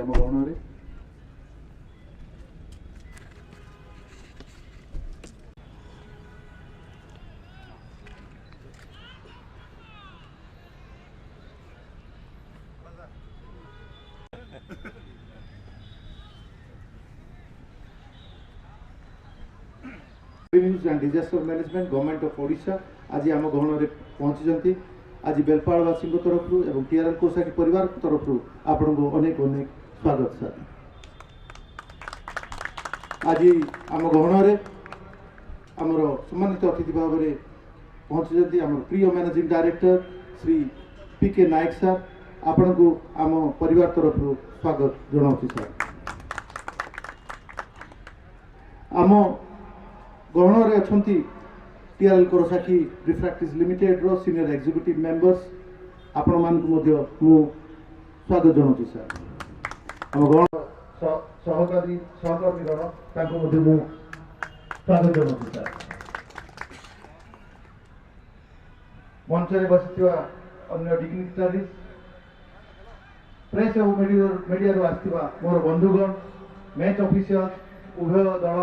ଆମ ଗହଣରେ news and disaster management government of Odisha आज आम गहन पहुंची आज बेलपाड़वासी तरफ और टीआरएल कोषाकी परिवार तरफ आपण को अनेक अनेक स्वागत सर। आज आम गहन आमर सम्मानित अतिथि भाव में पहुंची आम प्रिय मैनेजिंग डायरेक्टर श्री पीके नायक सर आपण को आम परिवार तरफ स्वागत जनाऊँ सर। आम गहन अच्छा टीआरएल कोषाकी रिफ्रैक्टिस लिमिटेड रो सीनियर एग्जीक्यूटिव मेंबर्स आपण मान को स्वागत जनाऊँ सर। आम गहन सहकारी सहकर्मीगण स्वागत जनाऊँ सर। मंच में बसी अन्य डिग्निटरीज प्रेस और मीडिया रू आसथिबा मोर बंधुगण मैच ऑफिसर उभय दल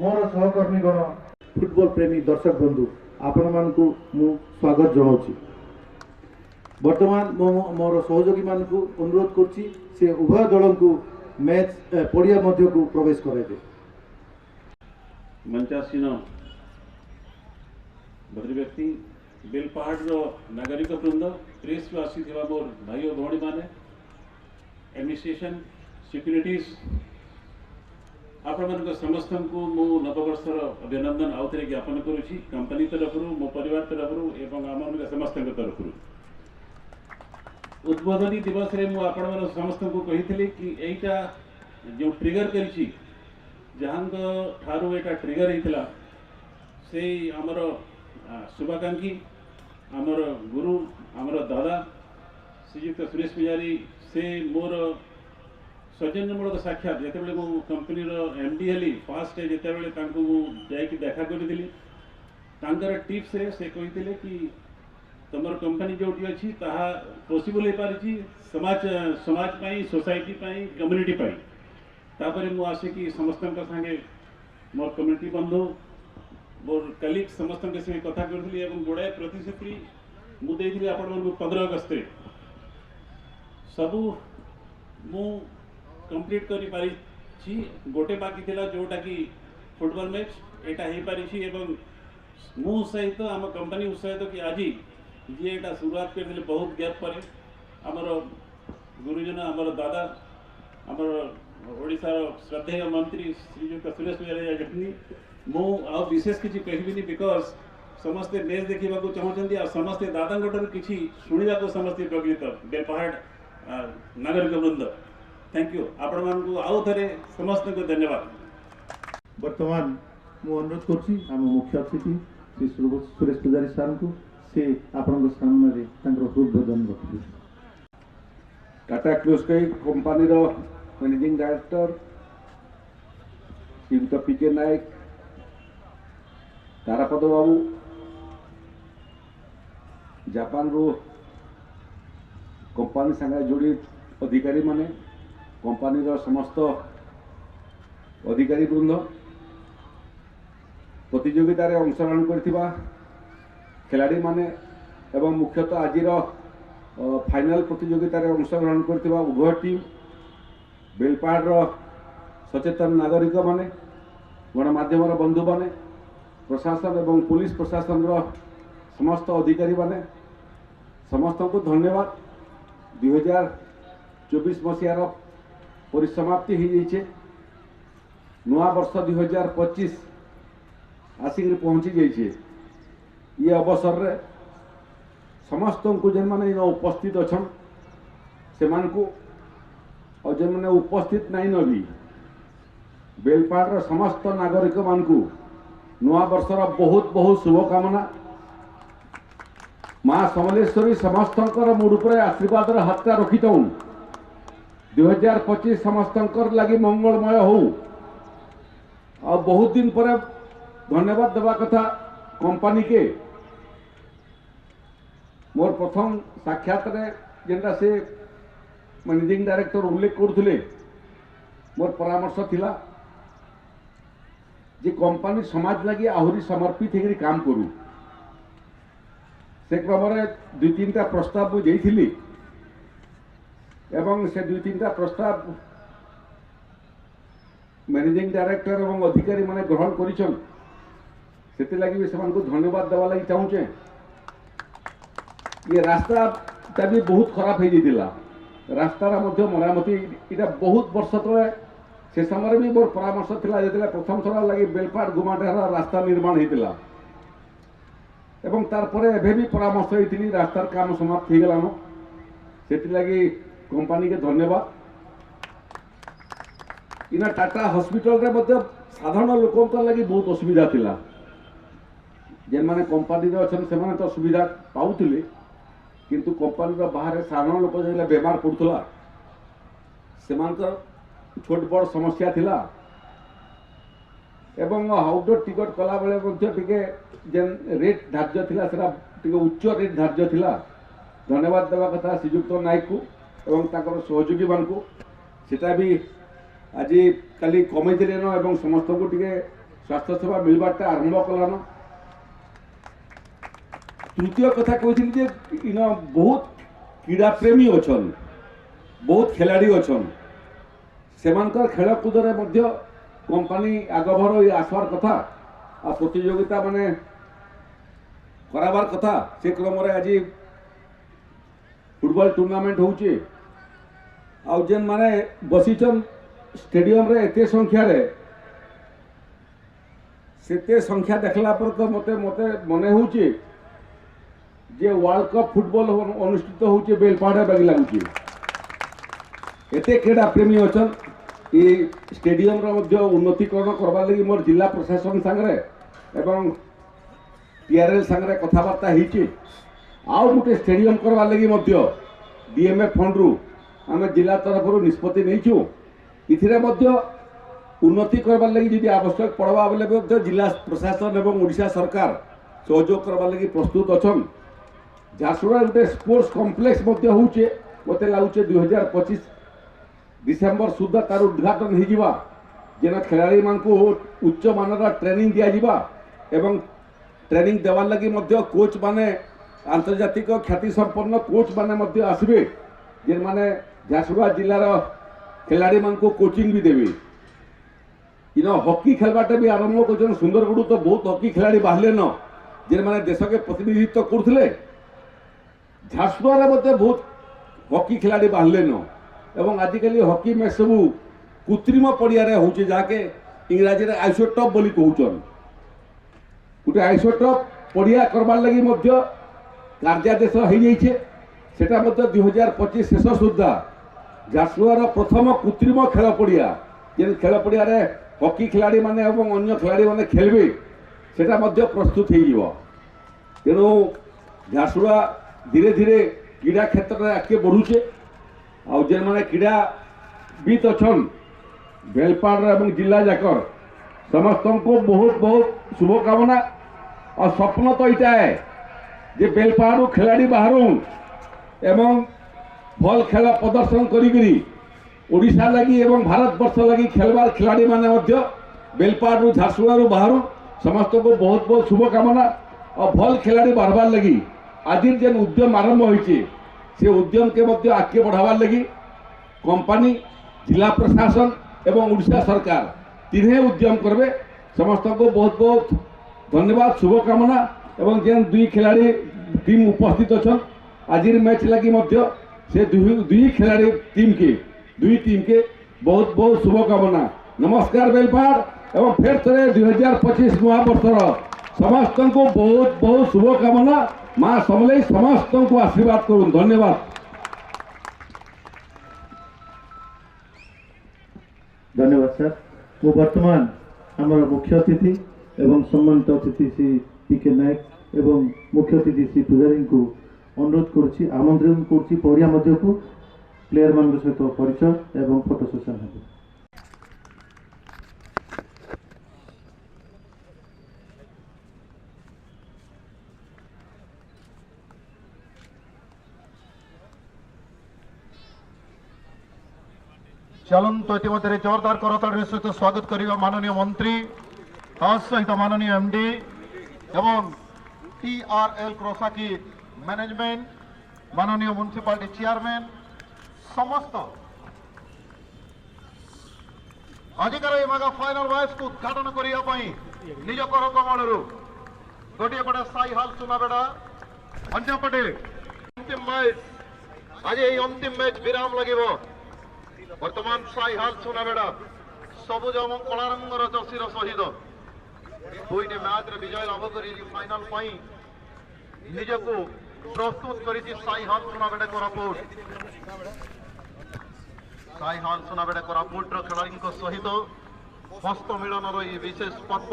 मोर सहकर्मीगण फुटबॉल प्रेमी दर्शक बंधु आपण मान को स्वागत जनाऊँ। वर्तमान मोर सहयोगी मान को अनुरोध करछि से उभय दल को मैच पड़िया मध्य को प्रवेश कराइबे। मंचासीन भद्र व्यक्ति बेलपाहाड़ रो नागरिक वृंद प्रेस रू आसी मोर भाई और भौणी माने एडमिनिस्ट्रेशन सिक्यूरिटीज आपण समस्त को मु नववर्षर अभिनंदन आउ थे ज्ञापन करुच्ची कंपनी तरफ मो परिवार तरफ एवं आम समस्त तरफ उद्बोधनी दिवस रे मु आपण समस्त को कही कि एटा जो ट्रिगर करी जहां ठारू एटा ट्रिगर होता से आमर शुभाकांक्षी आमर गुरु आमर दादा श्रीयुक्त सुरेश पुजारी से मोर सौजन्यमूलक साक्षात जिते मु कंपनी एमडी हेली फास्ट जिते जाकि देखा करी टिप्स रे से कही कि तुम कंपनी जो अच्छी ताहा पॉसिबल हो पारी समाज समाज पाई सोसाइटी पाई कम्युनिटी पाई तापर मु आसिकी समस्त संगे मोर कम्युनिटी बंधु मोर कलीग समस्त संगे कथा करी गुड़ाए प्रतिश्रुति मुझे आपण 15 अगस्त सबू मु कंप्लीट करी पारी गोटे बाकी थिला जोटा कि फुटबॉल मैच एटा हो पारी एवं मु सहित आम कंपनी सहित कि आज जी एटा शुरुआत करते बहुत गैप पर आमर गुरुजन आमर दादा आमर ओडिशार श्रद्धेय मंत्री श्रीयुक्त सुरेश पुजारी मु आ विशेष किसी कहबिनी बिकज समस्ते मैच देखा चाहते आ समस्ते दादा किसी शुणा समस्ते प्रकृत बेलपाहाड़ नागरिक वृंद थैंक यू आपण मान को आउ थे समस्त को धन्यवाद। वर्तमान मु अनुरोध करछि आम मुख्य अतिथि श्री सुरेश पुजारी सर को से आपण सामने उद्बोधन रखिए। टाटा क्लोस्काई कंपनी रो मैनेजिंग डायरेक्टर श्रीयुक्त पीके नायक तारापद बाबू जापान रो कंपनी संगे जोड़ी अधिकारी माने कंपनी रो समस्त अधिकारी वृंद प्रतियोगितार अंशग्रहण करथिबा खिलाड़ी माने एवं मुख्यतः आज फाइनल प्रतियोगितार अंशग्रहण करथिबा उभय टीम बेलपाहाड़ सचेतन नागरिक माने गणमाध्यम बंधु माने प्रशासन एवं पुलिस प्रशासन समस्त अधिकारी माने समस्त को धन्यवाद। 2024 मसीहार परिसमाप्ति हो जाइए नुआ वर्ष 2025 आसिक पहुँची जाइए ये अवसर रे समस्त को जेन माने उपस्थित अच्छा से और जेन माने उपस्थित नहीं न भी बेलपाहाड़ समस्त नागरिक मान को नुआ वर्षर बहुत बहुत शुभकामना। माँ समलेश्वरी समस्त मुड पर आशीर्वाद हाथ रखी 2025 समस्त लगी मंगलमय हो आ बहुत दिन पर धन्यवाद देवा कथा कंपनी के मोर प्रथम साक्षात जेनटा से मैनेजिंग डायरेक्टर उल्लेख करुले मोर परामर्श थिला जे कंपनी समाज लगी आहरी समर्पित होकर काम करू से क्रम दुई तीन टा प्रस्ताव मुझे एवं से दुई तीन टा प्रस्ताव मैनेजिंग डायरेक्टर एवं अधिकारी माने ग्रहण करिछन सेति लगी भी सेमान को धन्यवाद देवा लगी चाहूचे। ये रास्ता भी बहुत खराब हो जाइला रास्तार मध्य मरामती इटा बहुत वर्ष तले से समय भी मोर परामर्श थिला जेतेला प्रथम थरा लगी बेलपाट गुमाटेहरा रास्ता निर्माण होता एवं तारपरे एबे भी परामर्श होती रास्तार काम समाप्त हो गलानो सेति लगी कंपनी के धन्यवाद। इना टाटा हॉस्पिटल रे मध्य साधारण लोकों लगी बहुत असुविधा थिला जेन माने कंपनी रे अछन से माने तो सुविधा पाउथिले किंतु कंपनी रो बाहर साधारण लोक जेला बेमार पड़ुतला सेमानकर छोट बड़ समस्या थिला एवं आउटडोर टिकट कला बेले मध्य टिके जेन रेट धार्य थिला सेरा टिके उच्च रेट धार्य थिला धन्यवाद देवा कथा श्रीयुक्त नायक को एवं ताकर सहयोगी मान को सेटा भी आज काली कमे दिलेन एवं समस्त को टिके स्वास्थ्य सेवा मिलबाटा आरंभ कलान। तृतीय कथा कहथिन जे इन बहुत क्रीड़ा प्रेमी अछन बहुत खिलाड़ी अछन सेमानकर खेलकूद रे मध्य कंपनी आगभर आसवार कथा आ प्रतियोगिता माने कराबार कथा से क्रम रे आज फुटबॉल टूर्नामेंट होउचे आ जेन माने बसीचन स्टेडियम रे एते संख्या रे सेते संख्या देखला पर तो मते मते मने होउचे जे वर्ल्ड कप फुटबॉल अनुष्ठित होउचे बेलपाड़े बागी लागुचे एते क्रीड़ा प्रेमी अछन ये स्टेडियम रो मध्य उन्नतीकरण करबा लगी मोर जिला प्रशासन संगे एवं टीआरएल संगे कथबार्ता होइचे आउ गुटे स्टेडियम करबा लगी मध्य डीएमएफ फंड रु आमे जिला तरफ रु निष्पत्ति नैछु इथिरे मध्य उन्नति करबा लगी यदि आवश्यक पड़वा बेले मध्य जिला प्रशासन एवं ओडिशा सरकार सहयोग करबा लगी प्रस्तुत अछन। झारसुगुड़ा गोटे स्पोर्ट्स कॉम्प्लेक्स मध्य होउचे मते लागुचे 2025 डिसेम्बर सुधा तार उद्घाटन हो जेन खिलाड़ी मान को उच्च मानर ट्रेनिंग दिया जिबा एवं ट्रेनिंग देवार लगी मध्य कोच माने आंतर्जातिक ख्याति संपन्न कोच माने मध्य आसबे जेन माने झारसुगुड़ा जिलार खिलाड़ी मान को कोचिंग भी देवे इन हॉकी खेलबाटे भी आरंभ कर सुंदरगढ़ तो बहुत हॉकी खिलाड़ी बाहर न जेन माने देश के प्रतिनिधित्व करथिले झारसुगुड़ा मध्य बहुत हॉकी खिलाड़ी बाहर न एवं आजिकल हॉकी मैच सबू कृत्रिम पड़िया होचे जाके इंग्राजी रे आइसोटॉप बोली कहउचन गोटे आइसोटॉप पड़िया करबार लगी मध्य कार्यादेश हो जाइछे सेटा मध्य 2025 शेष सुधा झारसुगुड़ार प्रथम कृत्रिम खेल पड़िया जेन खेल पड़िया रे हॉकी खिलाड़ी माने एवं अन्य खिलाड़ी माने खेलबे सेटा मध्य प्रस्तुत हो जिवो तेणु झारसुगुड़ा धीरे धीरे क्रीड़ा क्षेत्र में आगे बढ़ुचे आउ जेन माने क्रीड़ाविद अछन बेलपाड़ एवं जिला जाकर समस्त को बहुत बहुत शुभकामना और स्वप्न तो इटा है जे बेलपाड़ खिलाड़ी बाहर एवं भल खेल प्रदर्शन करी ओडिशा लगी एवं भारत वर्ष लगी खेलबार खिलाड़ी माने मध्य बेलपाड़ झारसुगुड़ा बाहर समस्त को बहुत बहुत शुभकामना और भल खिलाड़ी बाहर लगी आज जेन उद्यम आरंभ होइछे से उद्यम के मध्य आगे बढ़ावार लगी कंपनी जिला प्रशासन एवं ओडिशा सरकार तीनों उद्यम करबे समस्त को बहुत बहुत धन्यवाद शुभकामना एवं जेन दुई खिलाड़ी टीम उपस्थित अछन आज मैच लगी मध्य से दुई खिलाड़ी टीम के बहुत बहुत शुभकामना। नमस्कार बेलपाड़ एवं फिर थे 2025 नया वर्षर समस्त को बहुत बहुत शुभकामना माँ समले समस्त को आशीर्वाद करूँ धन्यवाद। धन्यवाद सर। वो वर्तमान हमारा मुख्य अतिथि एवं सम्मानित अतिथि श्री पीके नायक एवं मुख्य अतिथि श्री पुजारी को अनुरोध करुच्ची आमंत्रण करुच्ची पड़िया मध्य को प्लेयर मान सहित परिचय एवं फोटो सेशन है। चलतु इतिमध्य जोरदार करताड़ सहित स्वागत करवा माननीय मंत्री सहित माननीय एमडी एवं TRL क्रोसाकी मैनेजमेंट माननीय म्युनिसिपालिटी चेयरमैन समस्त आजिकार ये फाइनल मैच को उद्घाटन करने निज कर कमल गोटे पटे साई हाल सुनाबेड़ा अंपटे अंतिम मैच आज ये अंतिम मैच विराम लगे बर्तमान साई हाल सुनाबेड़ा सबुज और कला रंगर जर्सी सहित दुईटी मैच रे विजय लाभ कर फाइनल निजक प्रस्तुत कर साई हाल सुनाबेड़ा कोरापुट साई हाल सुनाबेड़ा कोरापुट खेलाड़ी सहित हस्त मिलन ये विशेष पर्व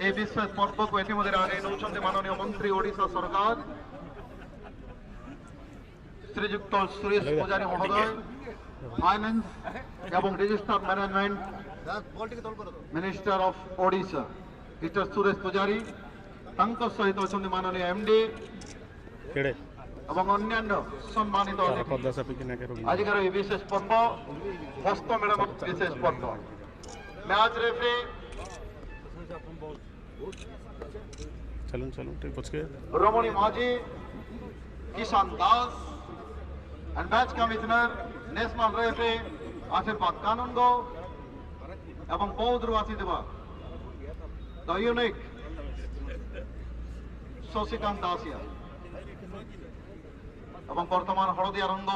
ए विशेष पर्व को इतिमध्य आगे नौ माननीय मंत्री ओडिशा सरकार श्रीजुक्त सुरेश पुजारी महोदय फाइनेंस एवं register management minister of Odisha mister Suresh पुजारी सहित अच्छा माननीय एमडी एवं अन्य सम्मानित आजिकार विशेष पर्व हस्त मिलन विशेष पर्व match referee Ramani Majhi Kishan Das and match commissioner national referee Ashirwad कानून गो एवं बौद्ध रु आसी द यूनिक शशिकांत दासिया एवं वर्तमान हलदिया रंग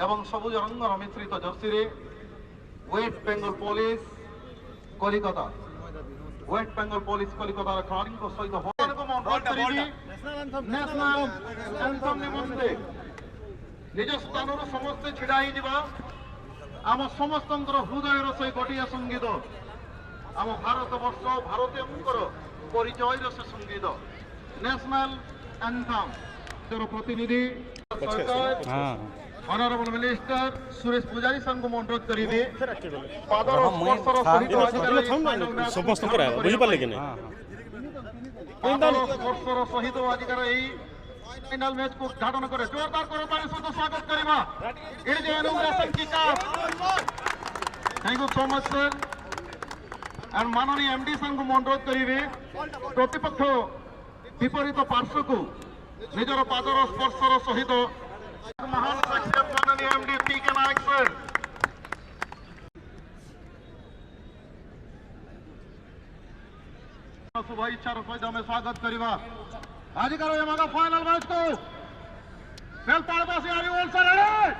एवं सबुज रंग मिश्रित जर्सी रे वेस्ट बेंगल पुलिस कलिकता वेस्ट बेंगल पुलिस कलिकता खेलाड़ी सहित नेशनल एंथम निमंते निज स्थान समस्ते छिड़ा आम समस्त हृदय से गोटे संगीत आम भारत वर्ष भारतीय परिचय से संगीत नेशनल एंथम प्रतिनिधि ऑनरेबल मिनिस्टर सुरेश पुजारी संग अनुरोध करी पादर समस्त बुझिपारे कि स्पर्शर सहित आजिकार फाइनल मैच को उद्घाटन करे जोरदार करताली सहित स्वागत करवा it the inauguration kick off thank you so much sir and माननीय एमडी संग अनुरोध करी प्रतिपक्ष विपरीत पार्श्व को निजर पादर स्पर्शर सहित महान शख्सियत माननीय एमडी पीके नायक सर शुभ इच्छार सहित हमें स्वागत करवा आजिकार ये फाइनल मैच को are you also ready?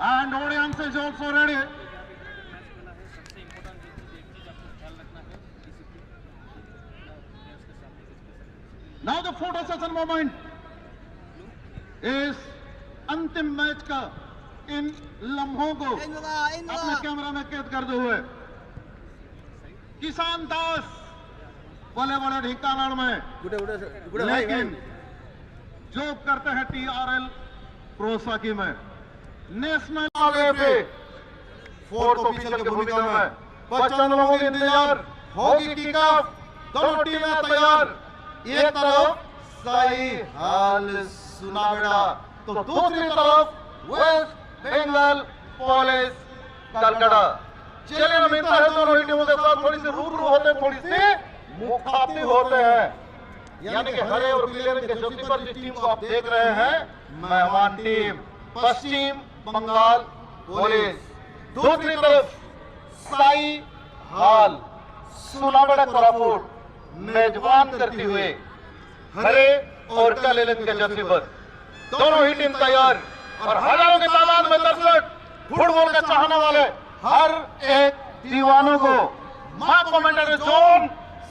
And audience is also ready. Now the photo session moment is अंतिम मैच का इन लम्हों को अपने कैमरा में कैद करते हुए किसान दास बड़े बड़े ढिकानाड़ में लेकिन जॉब करते हैं TRL प्रोसाकी में नेशनल पे फोर्थ ऑफिशियल की भूमिका में 55 लोगों की इंतजार होगी किक ऑफ दोनों टीमें तैयार एक तरफ साई हाल सुनाबेड़ा तो दूसरी तरफ वेस्ट बंगाल पुलिस कलकत्ता चलिए मिलता है दोनों टीमों के साथ थोड़ी सी रूबरू होते थोड़ी सी मुखातिब होते हैं यानी कि हरे और पीले रंग के जर्सी पर जिस टीम को आप देख रहे हैं मेहमान टीम पश्चिम बंगाल पुलिस दूसरी तरफ साई हाल सुनाबेड़ा कोरापुट मेजबान करते हुए हरे और काले रंग के जर्सी पर दोनों ही टीम तैयार और हजारों की तादाद में दर्शक फुटबॉल के चाहने वाले हर एक दीवानों को मां कमेंटेटर जोन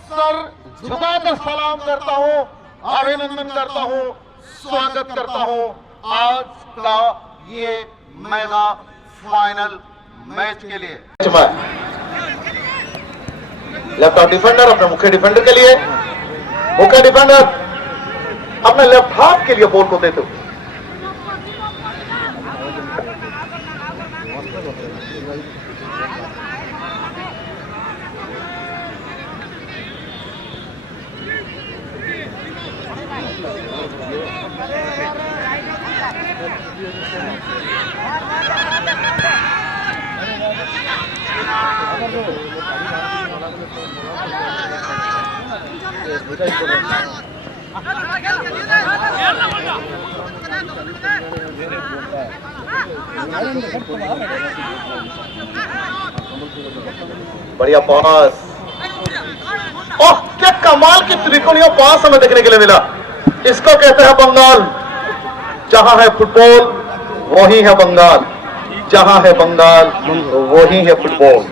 सर झुकाकर सलाम करता हूं, अभिनंदन करता हूं, स्वागत करता हूं आज का ये मेगा फाइनल मैच के लिए। लेफ्ट हाफ डिफेंडर अपने मुख्य डिफेंडर के लिए, मुख्य डिफेंडर अपने लेफ्ट हाफ के लिए बॉल को देते हुए बढ़िया पास। ओह, क्या कमाल की त्रिकोणीय पास हमें देखने के लिए मिला। इसको कहते हैं बंगाल। जहां है फुटबॉल वही है बंगाल, जहां है बंगाल वही है फुटबॉल।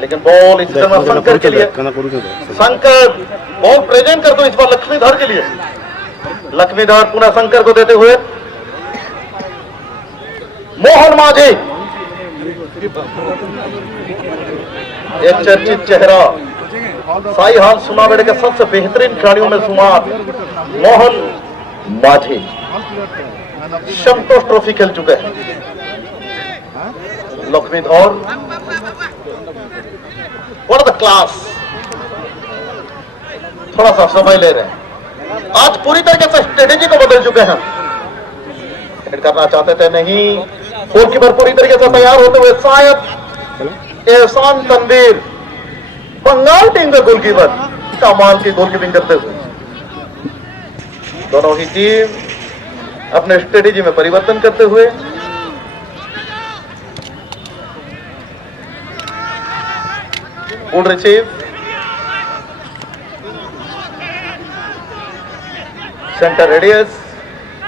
लेकिन बॉल इस समय शंकर के लिए, शंकर बॉल प्रेजेंट कर दो इस बार लक्ष्मीधर के लिए। लक्ष्मीधर पुनः शंकर को देते हुए मोहन माझी, एक चर्चित चेहरा, साई हाल सुनावेड़े के सबसे बेहतरीन खिलाड़ियों में शुमार मोहन माझी संतोष ट्रॉफी खेल चुके हैं। Laxmidhar what are the class. थोड़ा सा समय ले रहे हैं। आज पूरी तरीके से स्ट्रेटेजी को बदल चुके हैं। हिट करना चाहते थे नहीं, गोलकीपर पूरी तरीके से तैयार होते हुए, शायद एहसान तनवीर बंगाल टीम के गोलकीपर कमाल की गोलकीपिंग करते हुए। दोनों ही टीम अपने स्ट्रेटेजी में परिवर्तन करते हुए गुड रिसीव, सेंटर रेडियस,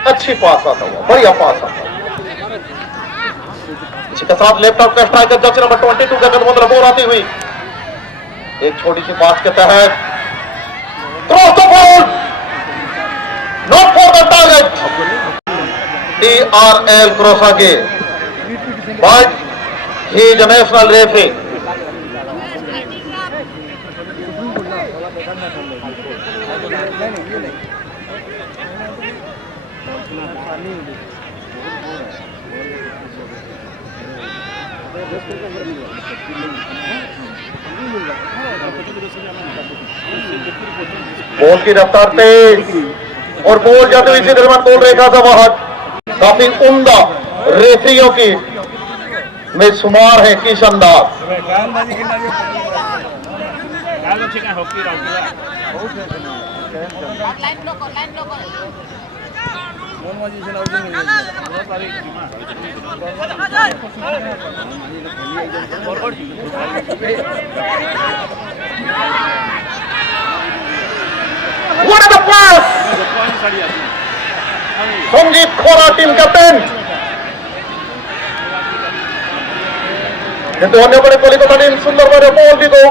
अच्छी पास आता हुआ, बढ़िया पास आता हुआ। इसी के साथ लेफ्ट आउट का स्ट्राइकर जर्सी नंबर 22 का कदम बॉल आती हुई एक छोटी सी पास के तहत cross the ball, not for the target. TRL Kurosaki, but he is a national referee. Ball की रफ्तार तेज और बॉल जाते हुए इसी दरमियान बॉल रेखा से बाहर। काफी उम्दा रेफरियों की में शुमार है Kishan Das. What a pass! Sanjit Khora team captain, किंतु अन्यपटे कलिकता टीम सुंदर भाव बॉल को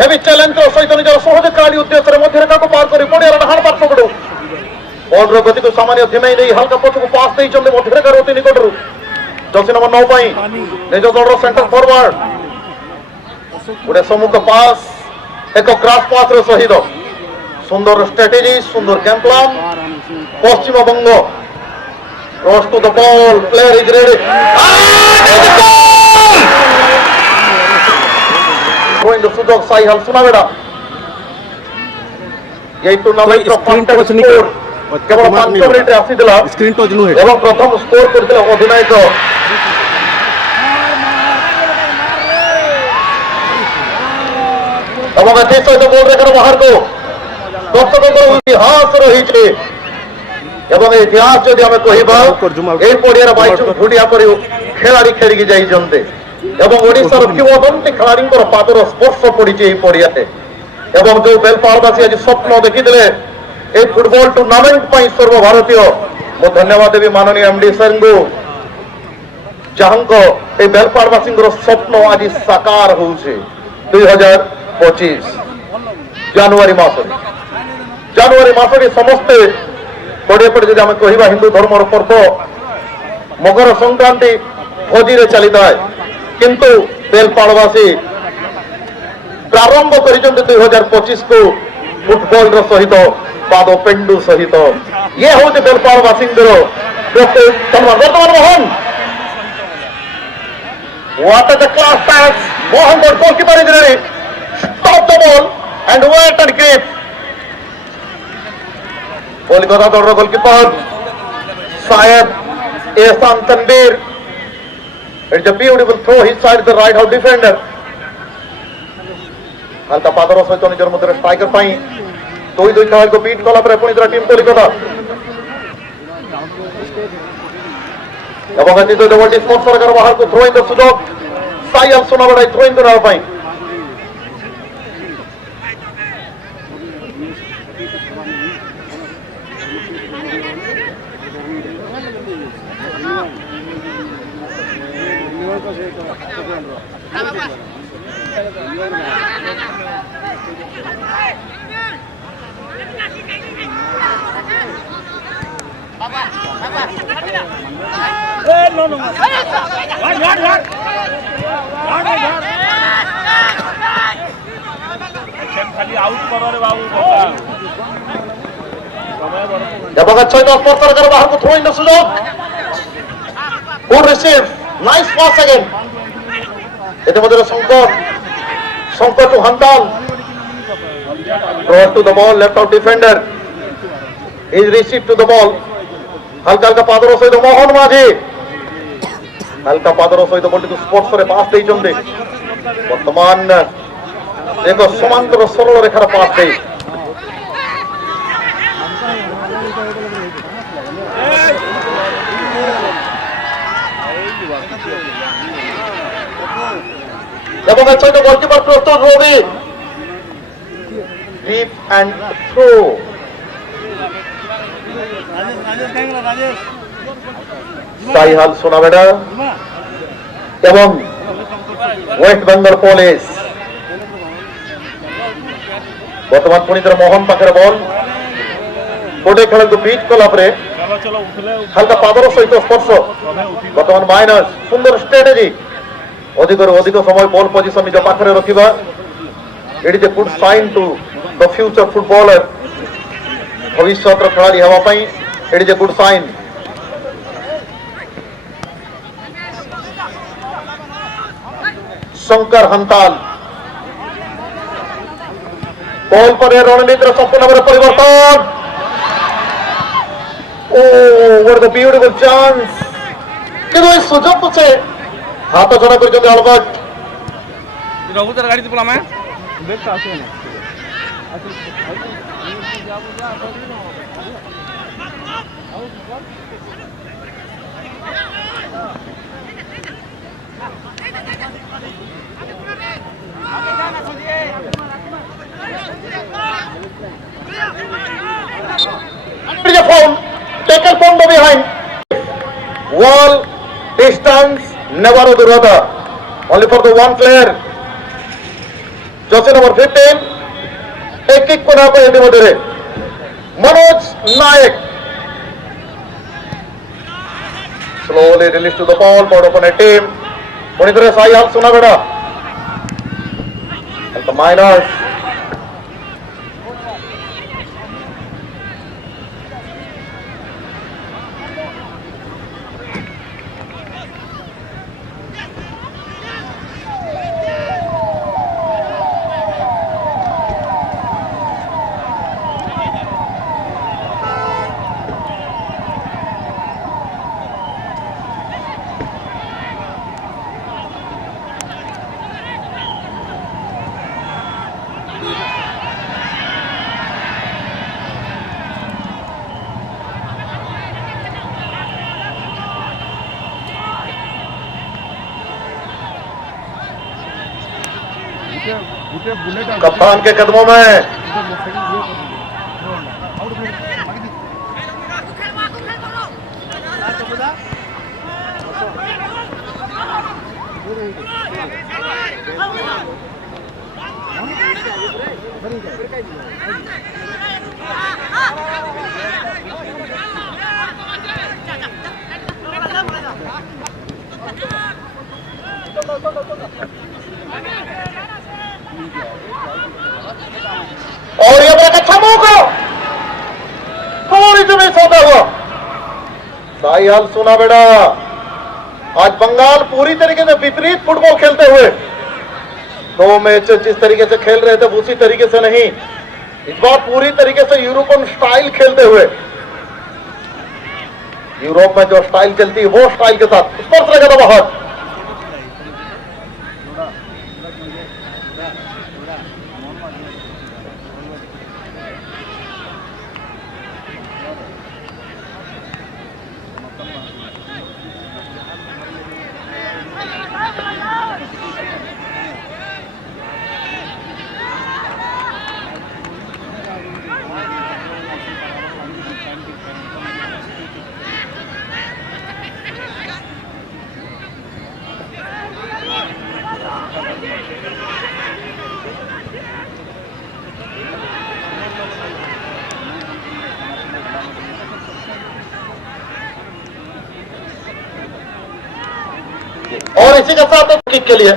हेवी चैलेंज सहित निजर सहज खेलाड़ी उद्देश्य मध्यरेखा को पार कर पड़िया डाहाण पार्श्वकू बॉल गति को सामान्य धिमाई नहीं हल्का पछक पास देते मध्यरेखार अति निकटू जर्सी नंबर 9 निज दल सेंटर फॉरवर्ड गोटे सम्मुख पास एक क्रॉस पास सहित सुंदर स्ट्रेटेजी सुंदर game plan. Paschim Banga cross to the ball, player is ready, सुजोग साई हाल सुनावेड़ा। यही टूर्नामेंट केवल 5 मिनिट आसीला स्क्रीन टच नुहे एवं प्रथम स्कोर करथिले अधिनायक एवं एथि सहित बॉल रेखार बाहर को दर्शकों इतिहास रही एवं इतिहास जदि आम कह पड़िया बैचुंग घुटिया कर खेलाड़ी खेलिकी जाइए एवं ओडिशार किंवदंती खेलाड़ी पादर स्पर्श पड़ी पड़िया एवं जो बेलपाड़वासी आज स्वप्न देखी फुटबॉल टूर्नामेंट सर्वभारतीय मु धन्यवाद देवी माननीय एमडी सर को जहां बेलपाड़वासी स्वप्न आज साकार हो 2025 जनवरी मास समस्ते पड़े पड़े जब कह हिंदू धर्म पर्व मकर संक्रांति भोजी रे चली था किंतु बेलपाड़वासी प्रारंभ कर 2025 को फुटबॉल सहित पाद पेंडु सहित ये हूँ बेलपाड़वासी वर्तमान Mohan what are the class pass Mohan goalkeeper is ready, stop the ball and wait and grip। Kolkata दल गोलकीपर शायद Ehsan Tanveer, it's a beautiful throw his side the right half defender. हल्का पादर सहित निजर मध्य स्ट्राइकर दुई दुई खेल को बीट कला पुणी टीम कलिकता द्वितीय डबल स्पोर्ट्स सरकार बाहर को थ्रो इन सुजोग साइल सुनाबेड़ा थ्रो इन नाई स्पोर्ट्स सरकार बाहर को थ्रो इन सुजोग good receive nice pass again इतिमध्ये Shankar to Hantal brought to the ball left out defender is received to the ball हल्का हल्का पादर सहित मोहन माझी हल्का पादर सहित बॉल को स्पोर्ट्स रे पास दे चंदे वर्तमान एक समांतर सरल रेखार पास दे এবং সহিত গোলকিপার প্রস্তুত রবি ডিপ এন্ড থ্রো সাইহাল সোনাবেড়া এবং ওয়েস্ট বেঙ্গল পুলিশ বর্তমান পুনিতের মোহন পাখের বল কোটে খেলতে বিট কলা পরে হালকা পাদর সহিত স্পর্শ বর্তমান মাইনাস সুন্দর স্ট্র্যাটেজি अधिक समय बॉल पोजिशन निज पाखे रखा it is a good sign to the future footballer भविष्य खेलाड़ी हाँपाई it is a good sign Shankar Hantal ball पर रणनीति संपूर्ण भाव परिवर्तन व्हाट द ब्यूटीफुल चांस कि सुजोग से हाथ छड़ा कर अल्बर्ट रघुतर गाड़ी पड़ा मैं tackle from the behind wall distance never Durada only for the one player jersey number 15 एक एक कोना पे इतिमध्ये मनोज नायक slowly release to the ball board upon a team पुणितरे साइहाल Sonabeda and the minors कप्तान के कदमों में और ये बड़ा अच्छा मौका थोड़ी सी मिस होता हुआ साइहाल सोनाबेड़ा आज बंगाल पूरी तरीके से विपरीत फुटबॉल खेलते हुए दो मैच जिस तरीके से खेल रहे थे उसी तरीके से नहीं इस बार पूरी तरीके से यूरोपियन स्टाइल खेलते हुए यूरोप में जो स्टाइल चलती है वो स्टाइल के साथ स्पर्श रहेगा बहुत और इसी के साथ किक के लिए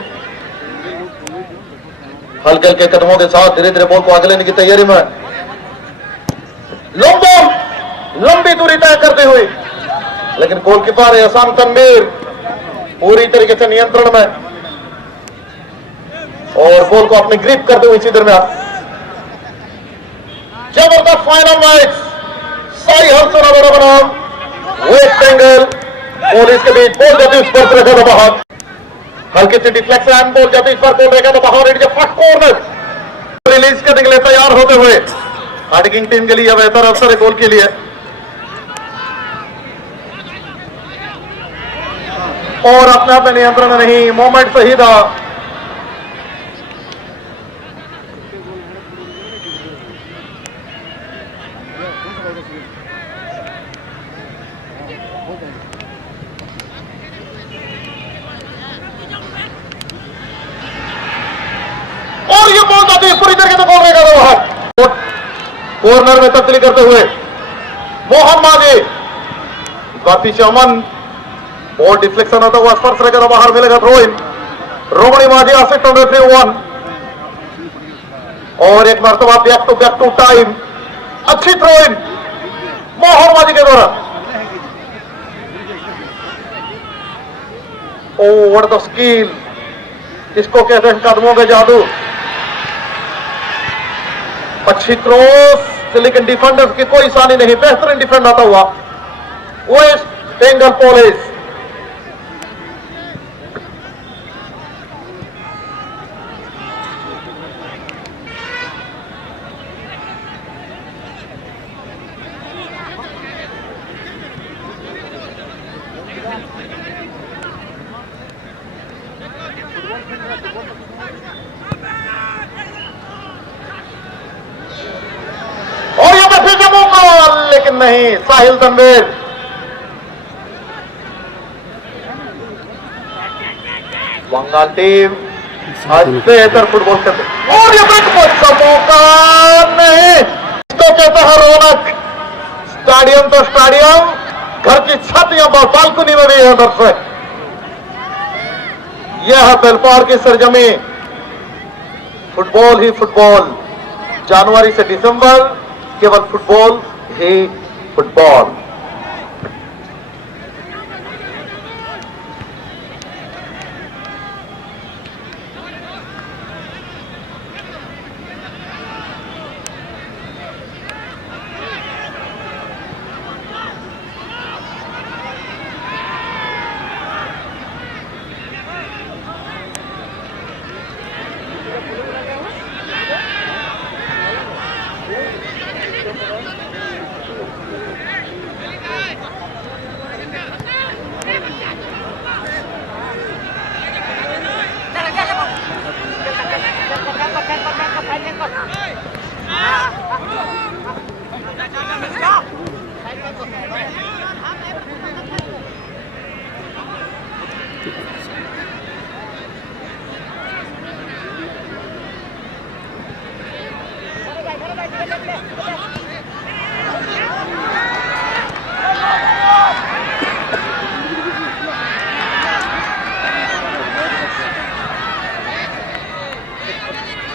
हल्के हल्के कदमों के साथ धीरे धीरे बॉल को आगे लेने की तैयारी में लॉन्ग बॉल लंबी दूरी तय करते हुए, लेकिन गोलकीपर एहसान तनवीर पूरी तरीके से नियंत्रण में और बॉल को अपनी ग्रिप करते हुए इसी दरमियान जबरदस्त फाइनल मैच साई हर्षों बड़ा बनाम वेस्ट बंगाल पुलिस के बीच। बॉल जाती उस पर रखा था बाहर, हल्की सी डिफ्लेक्शन, बॉल जाती इस पर बॉल रहेगा तो बाहर इट फर्स्ट कॉर्नर रिलीज करने के लिए तैयार होते हुए अटैकिंग टीम के लिए बेहतर अवसर है गोल के लिए। और अपने आप में नियंत्रण नहीं, मोमेंट सही था। और ये बॉल जाती है पूरी तरीके से गोल रहेगा तो बाहर, कॉर्नर में तब्दीली करते हुए मोहन माजी बाती चमन और डिफ्लेक्शन होता हुआ स्पर्श रहेगा तो बाहर मिलेगा थ्रोइन। रोमणी माजी असिस्ट ऑन रेफरी 1 और एक मरतबा बैक टू टाइम, अच्छी थ्रोइन मोहन माजी के द्वारा। ओ व्हाट द स्किल, इसको कहते हैं कदमों के जादू। अच्छी क्रॉस, लेकिन डिफेंडर्स की कोई सानी नहीं, बेहतरीन डिफेंड आता हुआ वेस्ट बंगाल पुलिस। और यहां पर फिर से मौका, लेकिन नहीं, साहिल तनवीर बंगाल टीम आज बेहतर फुटबॉल करते और ये का मौका नहीं, इसको कहता है रौनक। स्टेडियम तो स्टेडियम, घर की छत या बालकनी में भी है दर्शक। यह है बेलपार की सरजमी, फुटबॉल ही फुटबॉल, जनवरी से दिसंबर केवल फुटबॉल ही फुटबॉल।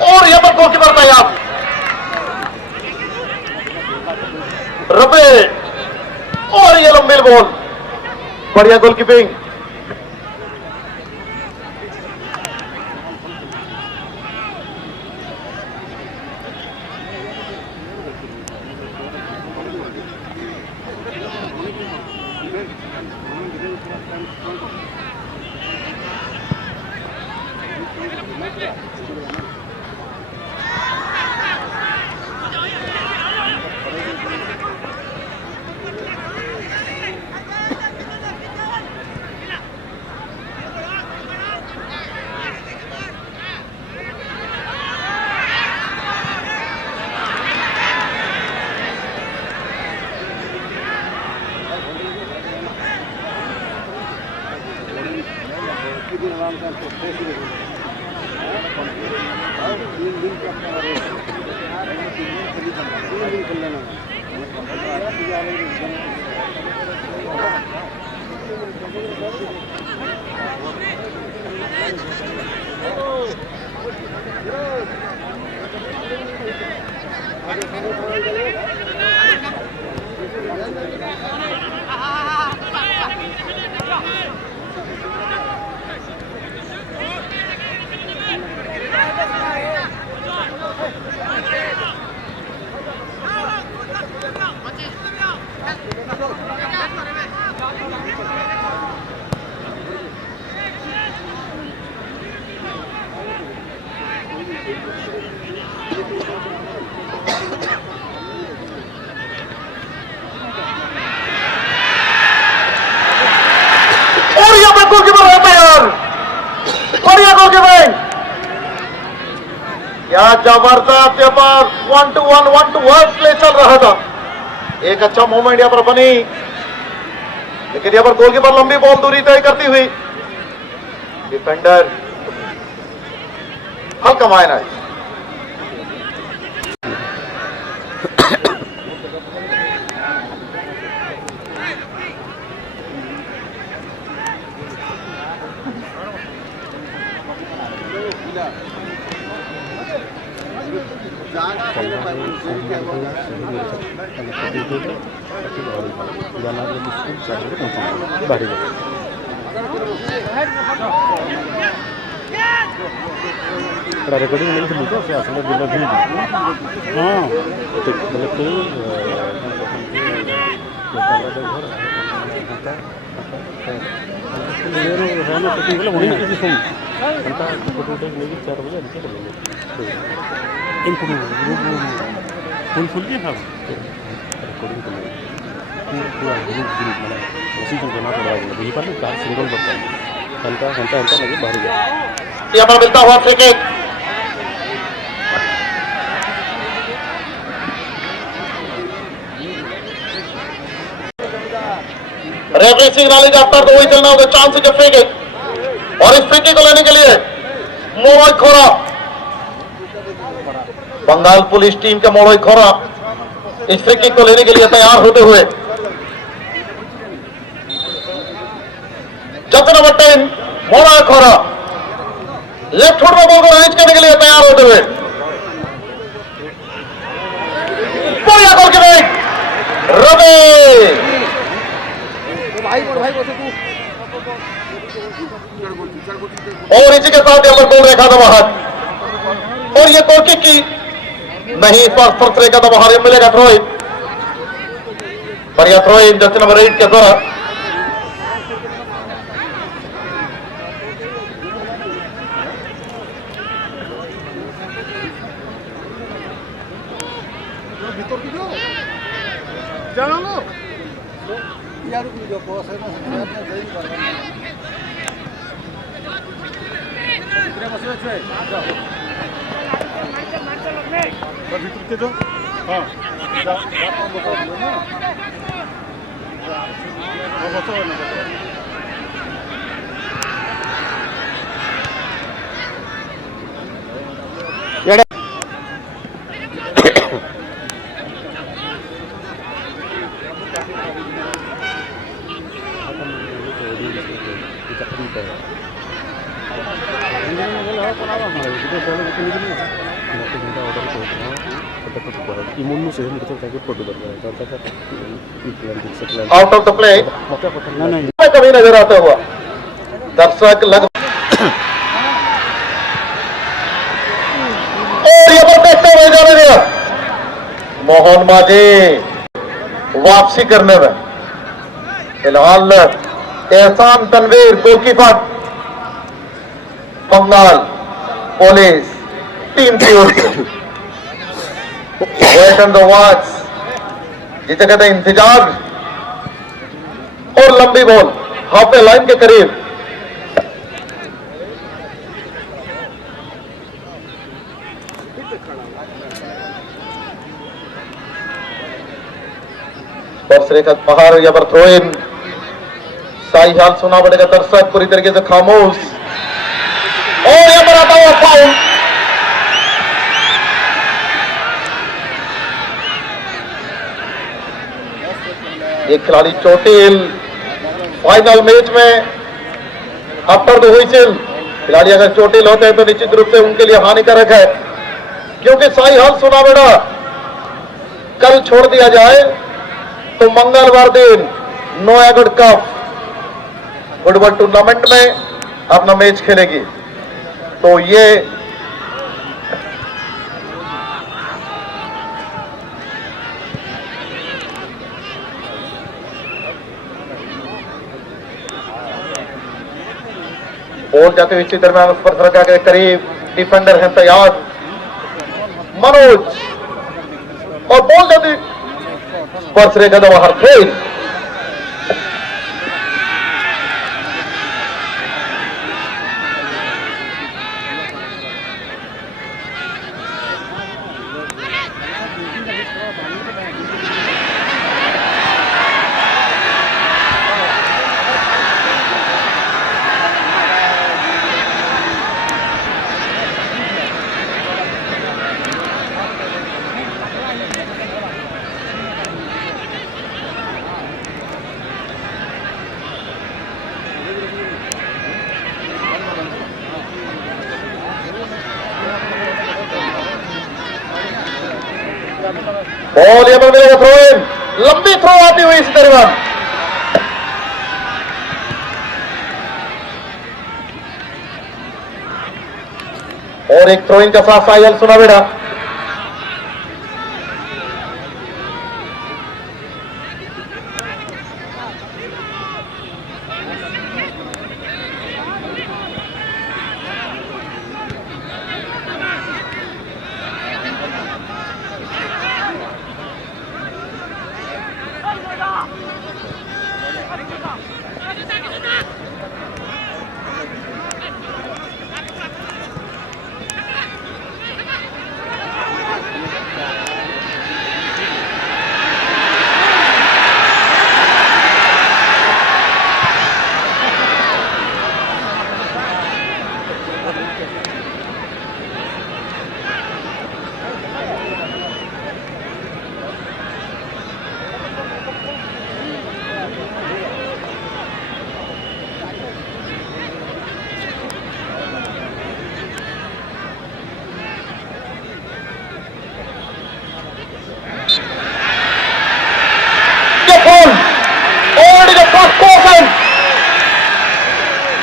और यहां पर गोलकीपर तैयार, रबे और ये लंबी बॉल, बढ़िया गोलकीपिंग। और यहाँ पर गोलकीपर होता है यार, और ये गोलकीपर क्या जबरदस्त यहाँ पर 1-1 प्ले चल रहा था। एक अच्छा मूवमेंट यहाँ पर बनी, लेकिन यहाँ पर गोलकीपर लंबी बॉल दूरी तय करती हुई, डिफेंडर हल्का माइनस। ରେକର୍ଡିଂ ନେଇଥିଲି ତ ସେ ଆସିଲେ ଦିନ ଦୁଇ ହଁ ବୋଲେ କେହି କିଛି ଶୁଣୁ ଏନ୍ତା ଫଟୋ ନେଇକି 4 ବଜେ ଏମିତି ଫୁଲ୍ ଫୁଲ୍ କି ଭାବ ରେକର୍ଡିଂ କଲେ ପୁରା ଗ୍ରୁପ୍ ମାନେ ବସିଛନ୍ତି ଜଣା ପଡ଼ିବା ବୁଝିପାରିଲୁ କାହାର ସିଙ୍ଗଲ ଦରକାର ଏନ୍ତା ଏନ୍ତା ଏନ୍ତା ଲାଗି ବାହାରି ଯାଏ। यहाँ पर मिलता हुआ free kick, referee signalling after the whistle now the chance is a free kick, और इस फ्री किक को लेने के लिए मोड़ोई खोरा, बंगाल पुलिस टीम के मोड़ोई खोरा इस फ्री किक को लेने के लिए तैयार होते हुए, जर्सी नंबर 10 मोड़ोई खोरा लेफ्ट फुट में बॉल को रिलीज करने के लिए तैयार होते हुए, बढ़िया गोल किक रवि, और इसी के साथ यहाँ पर गोल रेखा था बाहर, और ये गोल किक की नहीं, इस बार फर्स्ट रेखा था बाहर, मिलेगा थ्रो इन, बढ़िया थ्रो इन जर्सी नंबर 8 के द्वारा। आउट ऑफ द प्ले कभी नजर आता हुआ दर्शक लग, और ये पर देखते हुए जाने दिया मोहन माझी वापसी करने में, फिलहाल Ehsan Tanveer goalkeeper Bengal police team की ओर से, वेट एंड द वॉच, जिसे कहते हैं इंतजार, और लंबी बॉल हाफ लाइन के करीब, रेखा बाहर, यहाँ पर थ्रो इन, साई हाल सुना पड़ेगा दर्शक पूरी तरीके से खामोश, और यहाँ पर आता हुआ फाउल, एक खिलाड़ी चोटिल, फाइनल मैच में आफ्टर द व्हिसल खिलाड़ी अगर चोटिल होते हैं तो निश्चित रूप से उनके लिए हानिकारक है, क्योंकि साई हाल सोनाबेड़ा कल छोड़ दिया जाए तो मंगलवार दिन नोयागढ़ कप फुटबॉल टूर्नामेंट में अपना मैच खेलेगी। तो ये बॉल जाते हुए इसी दरमियान स्पर्श रेखा के करीब डिफेंडर हैं तैयार मनोज, और बॉल जाती स्पर्श रेखा का बाहर खेल। बॉल यहां पर मिलेगा थ्रो इन, लंबी थ्रो आती हुई इस दरमियान और एक थ्रो इन का साथ साई हाल सोनाबेड़ा।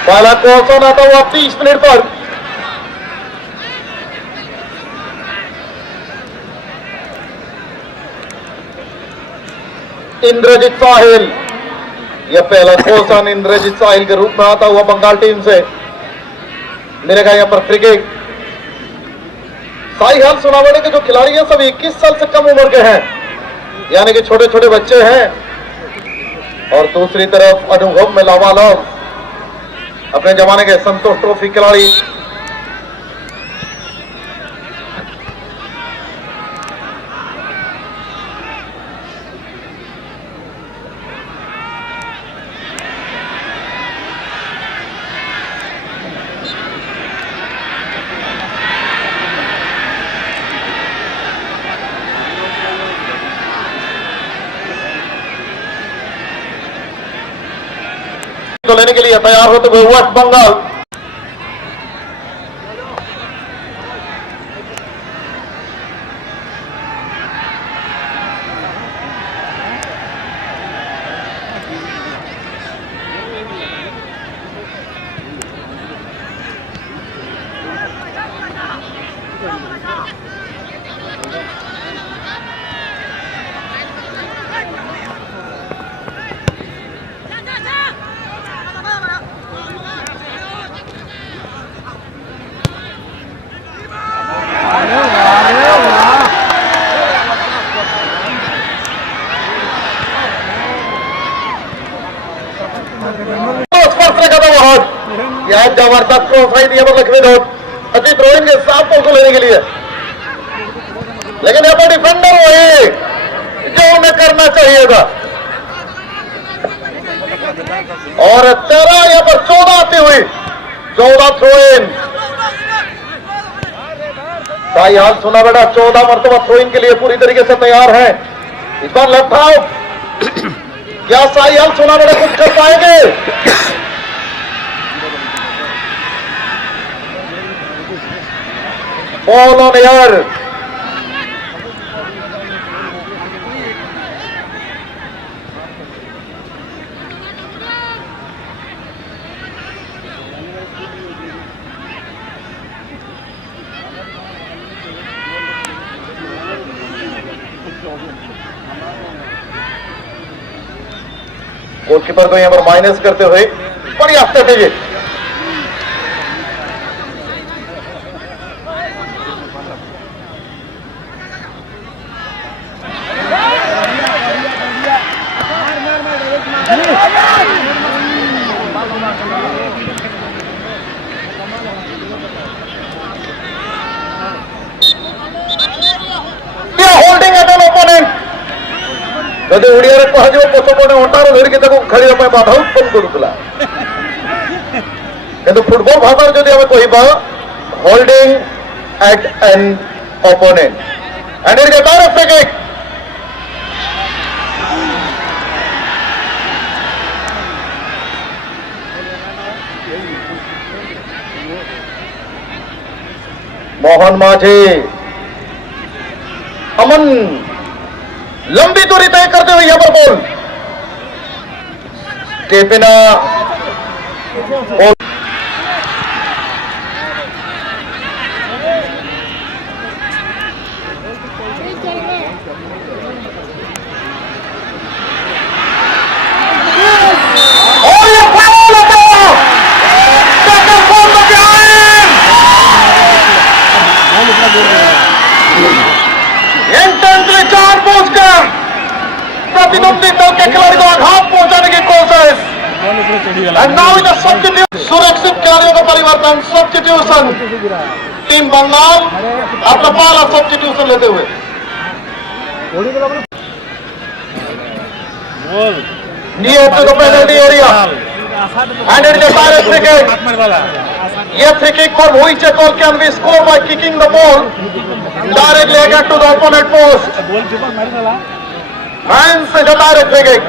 पहला कॉर्सन आता हुआ 30 मिनट पर इंद्रजीत साहिल, यह पहला कॉर्सन इंद्रजीत साहिल के रूप में आता हुआ बंगाल टीम से मिलेगा यहां पर फ्री किक। साई हाल सोनाबेड़ा के जो खिलाड़ी हैं सब 21 साल से कम उम्र के हैं, यानी कि छोटे छोटे बच्चे हैं, और दूसरी तरफ अनुभव में लावालव अपने जमाने के संतोष ट्रॉफी खिलाड़ी। तो लेने के लिए तैयार होते हुए वेस्ट बंगाल। यह जबरदस्त क्रॉस आई थी लक्ष्मी धोट अजीत रोहिन के साथ को लेने के लिए, लेकिन यहाँ पर डिफेंडर वही जो उन्हें करना चाहिए था, और 13 यहाँ पर 14 आती हुई 14 थ्रो इन। साई हाल सोनाबेड़ा 14 मरतबा थ्रो इन के लिए पूरी तरीके से तैयार है। इस बार लेफ्ट आउट, क्या साई हाल सोनाबेड़ा कुछ कर पाएंगे? Ball on air. गोलकीपर को यहां पर माइनस करते हुए बढ़िया strategy. Holding at an opponent जदि ओडिया कह पछपटे अंटार धरिकी खेल बाधा उत्पन्न करूला किंतु फुटबॉल भाषा जदि आम कह holding at an opponent and it is a direct free kick. Mohan Majhi Aman लंबी दूरी तय करते हुए यहां पर बॉल केपिना प्रतिद्वंदी दल के खिलाड़ी को आघात पहुंचाने की कोशिश। सुरक्षित खिलाड़ियों का परिवर्तन, सब्स्टिट्यूशन। टीम बंगाल अपना पहला सब्स्टिट्यूशन लेते हुए near to the penalty area and it is a direct free kick. ये free kick for Wojciech can be scored by kicking the ball directly again to the opponent post. Hands is a direct free kick.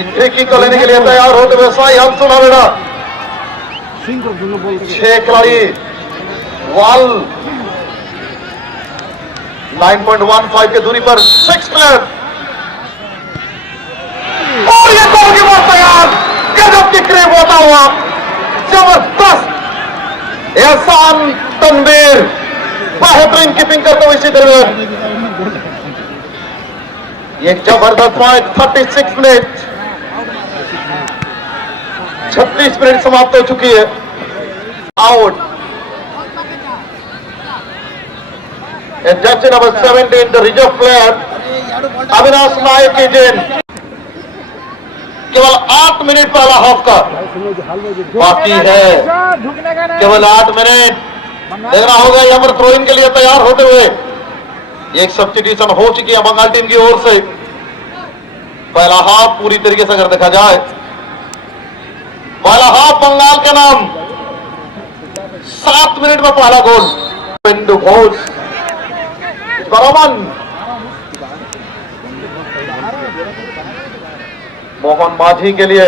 इस free kick को लेने के लिए तैयार होते हुए साई हमसुना बेड़ा 6 खिलाड़ी वॉल 9.15 के दूरी पर 6 प्लेयर और ये गोल की बात तैयार। गजब की क्रीम होता हुआ जबरदस्त एहसान तनवीर बेहतरीन कीपिंग करते हुए इसी दरमियान एक जबरदस्त फाइट। 36 मिनट 36 मिनट समाप्त हो चुकी है। Out jersey number 17 the reserve player Avinash Nayak की जेन। केवल 8 मिनट पहला हाफ का बाकी है, केवल 8 मिनट। देखना होगा यहां पर थ्रोइंग के लिए तैयार होते हुए एक सब्स्टिट्यूशन हो चुकी है बंगाल टीम की ओर से। पहला हाफ पूरी तरीके से अगर देखा जाए पहला हाफ बंगाल के नाम 7 मिनट में पहला गोल पिंडू घोष बराबर। मोहन माझी के लिए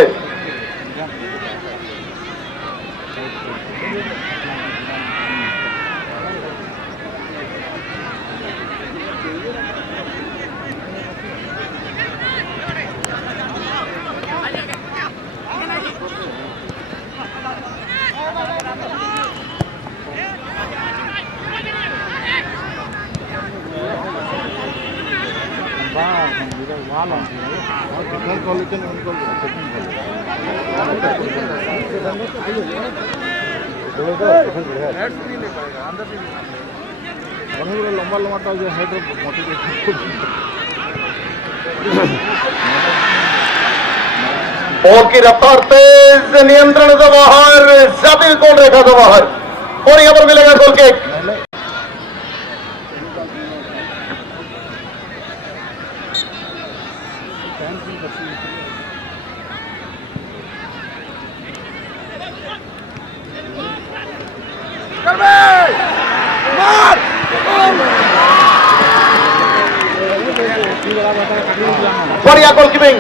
लंबा लंबा हेड बॉल की रफ्तार तेज, नियंत्रण से बाहर, ज्यादा गोल रेखा से बाहर और यहां पर मिलेगा गोल किक। बढ़िया गोल कीपिंग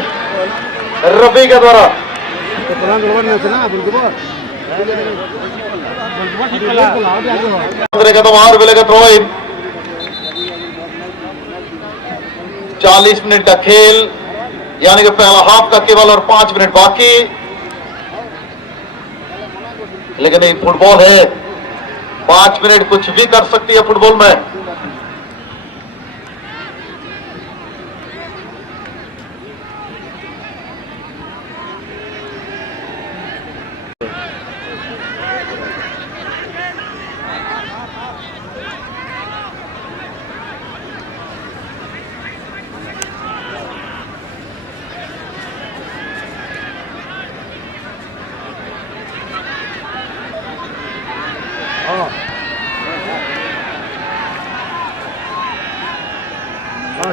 रवि के द्वारा। बाहर मिलेगा थ्रो इन। 40 मिनट का खेल, यानी कि पहला हाफ का केवल और 5 मिनट बाकी। लेकिन ये फुटबॉल है, 5 मिनट कुछ भी कर सकती है फुटबॉल में।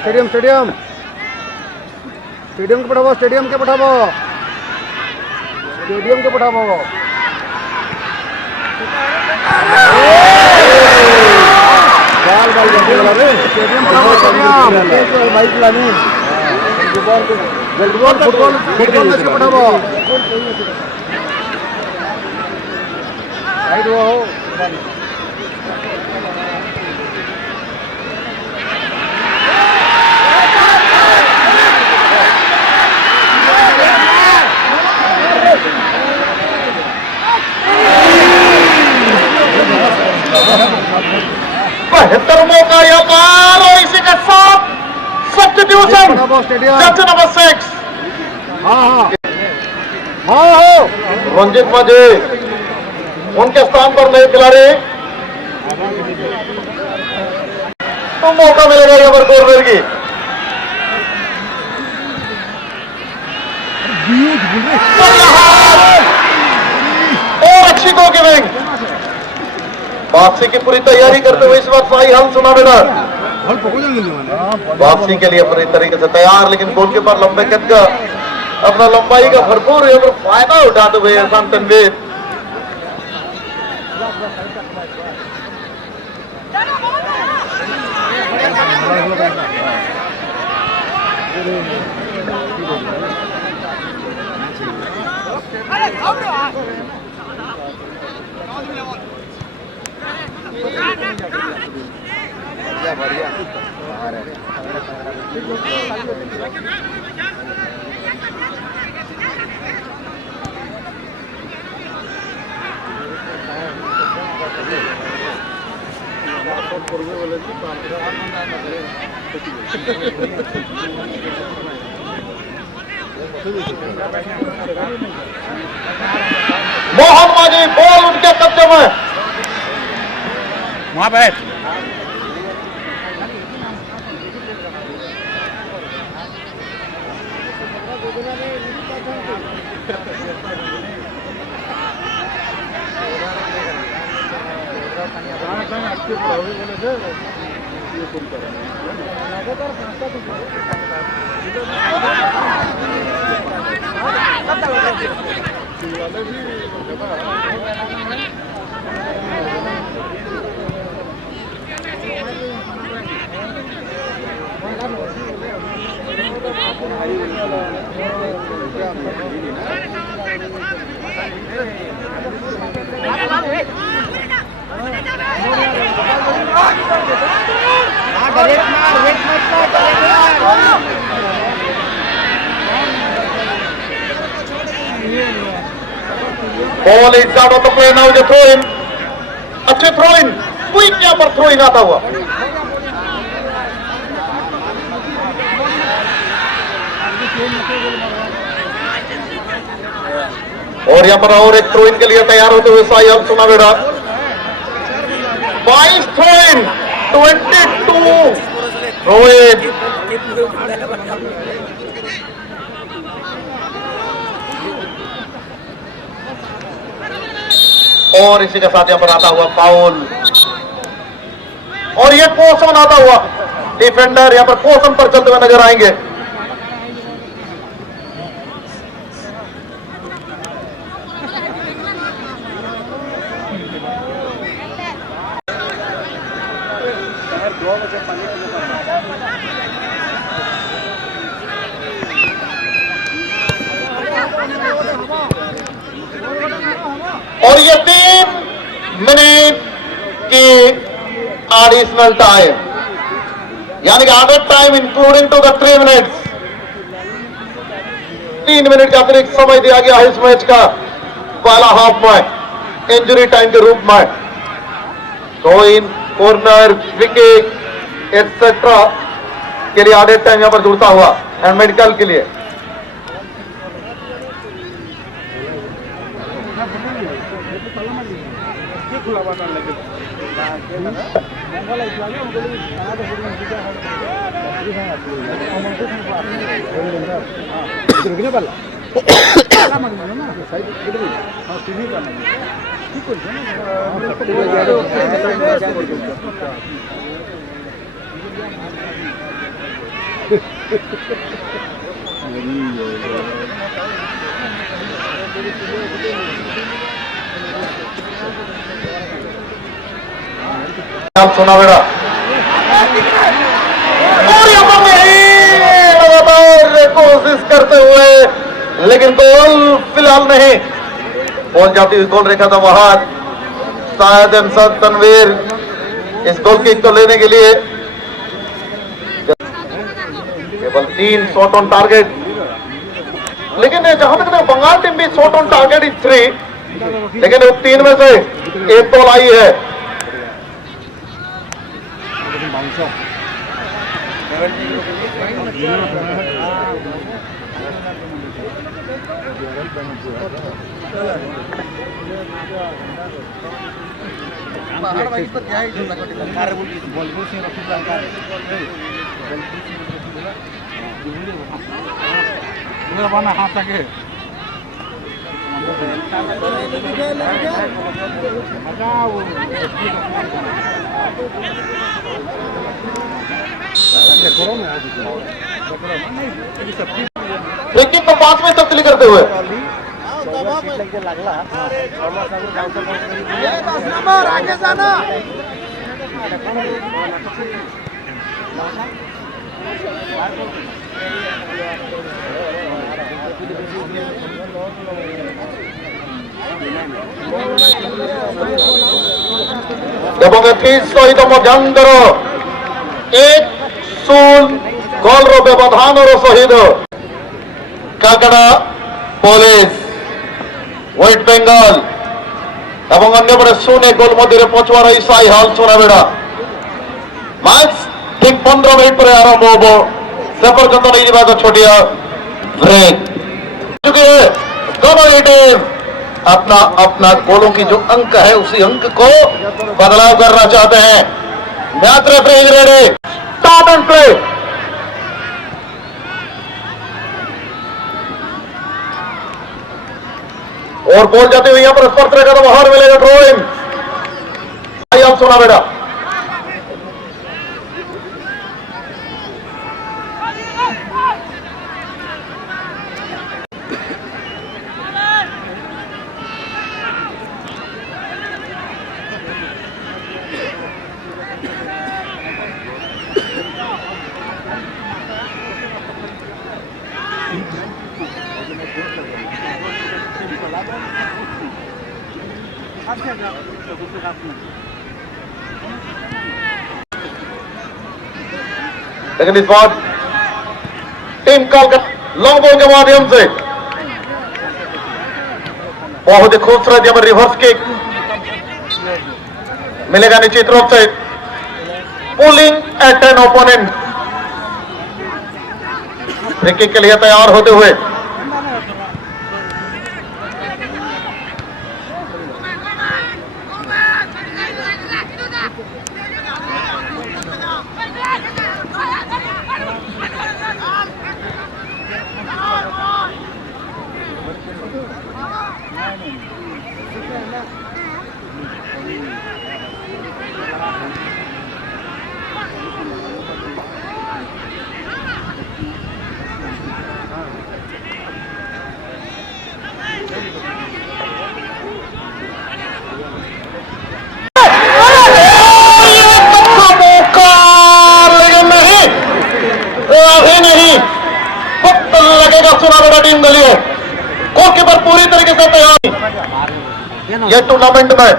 स्टेडियम स्टेडियम स्टेडियम के पठाबो, स्टेडियम के पठाबो, स्टेडियम के पठाबो। बाल बाल स्टेडियम पठाबो, स्टेडियम बाइक लानी फुटबॉल फुटबॉल फुटबॉल मैच के पठाबो। साइड हो बेहतर मौका यहाँ पर, और इसी के साथ सब्स्टिट्यूशन जर्सी नंबर 6 रंजित माझे उनके स्थान पर नए खिलाड़ी। तो मौका मिलेगा यहाँ पर कॉर्नर की। और अच्छी गो गिविंग, वापसी की पूरी तैयारी करते हुए इस बार सही हाल सुना बेटा। वापसी के लिए पूरी तरीके से तैयार, लेकिन गोलकीपर लंबे कद का अपना लंबाई का भरपूर यहाँ पर फायदा उठाते हुए एहसान तनवीर। मोहन माझी बॉल उनके कब्जे में, वहां पे ball is out of the play now, जो थ्रो इन, अच्छे थ्रो इन, क्विक यहाँ पर थ्रो इन आता हुआ। और यहाँ पर और एक थ्रो इन के लिए तैयार होते हुए साई हाल सुना बेटा। 22 थ्रो इन, 22 थ्रो इन। और इसी के साथ यहाँ पर आता हुआ फाउल, और ये कोसन आता हुआ डिफेंडर यहाँ पर कोसन पर चलते हुए नजर आएंगे। और मिनट की एडिशनल टाइम, यानी कि added time including to the 3 minutes. 3 minute का अतिरिक्त समय दिया गया है इस मैच का पहला हाफ में इंजरी टाइम के रूप में। तो इन कॉर्नर, विकेट एक्सेट्रा के लिए एडेड टाइम यहां पर जुड़ता हुआ एंड मेडिकल के लिए। सोनावेड़ा और यहाँ पर लगातार कोशिश करते हुए, लेकिन गोल फिलहाल नहीं पहुंच जाती हुई गोल रेखा था बाहर। शायद एमसद तनवीर इस गोल किक को लेने के लिए केवल 3 शॉट ऑन टारगेट, लेकिन जहां तक बंगाल टीम भी शॉट ऑन टारगेट इज 3, लेकिन 3 में से 1 बॉल आई है। विकेट को 5 में तब्दीली करते हुए आगे जाना। এবং এথির সহিত মধ্যান্তর 1-0 গোলর ব্যবধানর সহিত কালকাটা পুলিশ, ওয়েস্ট বেঙ্গল এবং ଅନ୍ୟପଟେ 0 ଗୋଲ ମଧ୍ୟରେ ପଛୁଆ ରହି ସାଇ ହଲ୍ ସୁନାବେଡ଼ା। ମ୍ୟାଚ୍ ଠିକ 15 ମିନିଟ୍ ପରେ ଆରମ୍ଭ ହେବ, ସେ ପର୍ଯ୍ୟନ୍ତ ନେଇଯିବାକୁ ଛୋଟିଆ ब्रेक। चुके दोनों ही टीम अपना अपना गोलों की जो अंक है उसी अंक को बदलाव करना चाहते हैं। Match referee ready, start and play. और बॉल जाते हुए यहां पर स्पर्श रहेगा तो बाहर मिलेगा ड्रॉइंग। आप सुना बेटा, लेकिन इस बार टीम कॉलकाता लॉन्ग बॉल के माध्यम से बहुत ही खूबसूरत यहाँ पर रिवर्स किक मिलेगा निश्चित रूप से। Pulling at an opponent, free kick के लिए तैयार होते हुए टीम के लिए गोलकीपर पूरी तरीके से तैयार। यह टूर्नामेंट में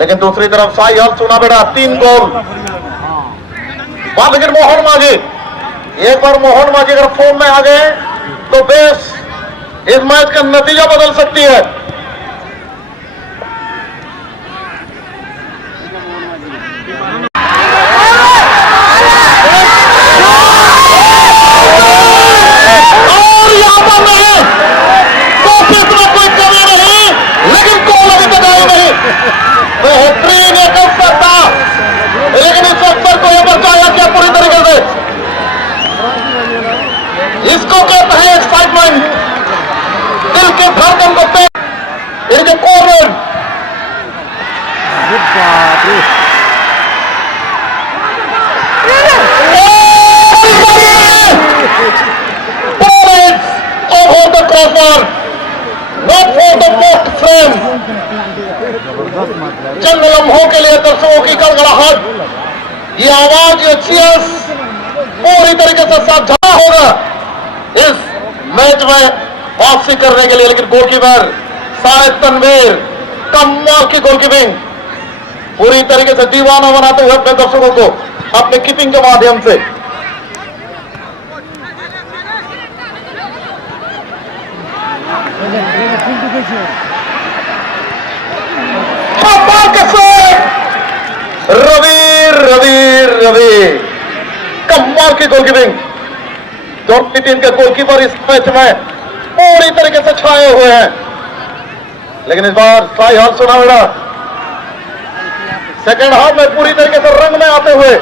लेकिन दूसरी तरफ साई हल चुना बेटा 3 गोल। वहां लेकिन मोहन माझी, एक बार मोहन माझी अगर फॉर्म में आ गए तो बेस इस मैच का नतीजा बदल सकती है। और यहां पर नहीं तो इतना कोई कमी नहीं, लेकिन गोल अभी तक आई नहीं। बेहतरीन एक अवसर था, लेकिन इस अवसर को यहां पर जाया किया पूरी तरीके से। इसको कहते हैं एक्साइटमेंट, दिल के धड़कन को तेज। इनके corner over the crossbar, not for the post frame। चंद लम्हों के लिए दर्शकों की गड़गड़ाहट, ये आवाज, ये चीयर्स पूरी तरीके से साझा होगा इस मैच में वापसी करने के लिए। लेकिन गोलकीपर शायद तनवीर, कमाल की गोलकीपिंग, पूरी तरीके से दीवाना बनाते हुए अपने दर्शकों को अपने कीपिंग के माध्यम से। रवि कमाल की गोलकीपिंग, दोनों टीम के गोलकीपर इस मैच में पूरी तरीके से छाए हुए हैं। लेकिन इस बार साई हल सोनावाड़ा सेकेंड हाफ में पूरी तरीके से रंग में आते हुए।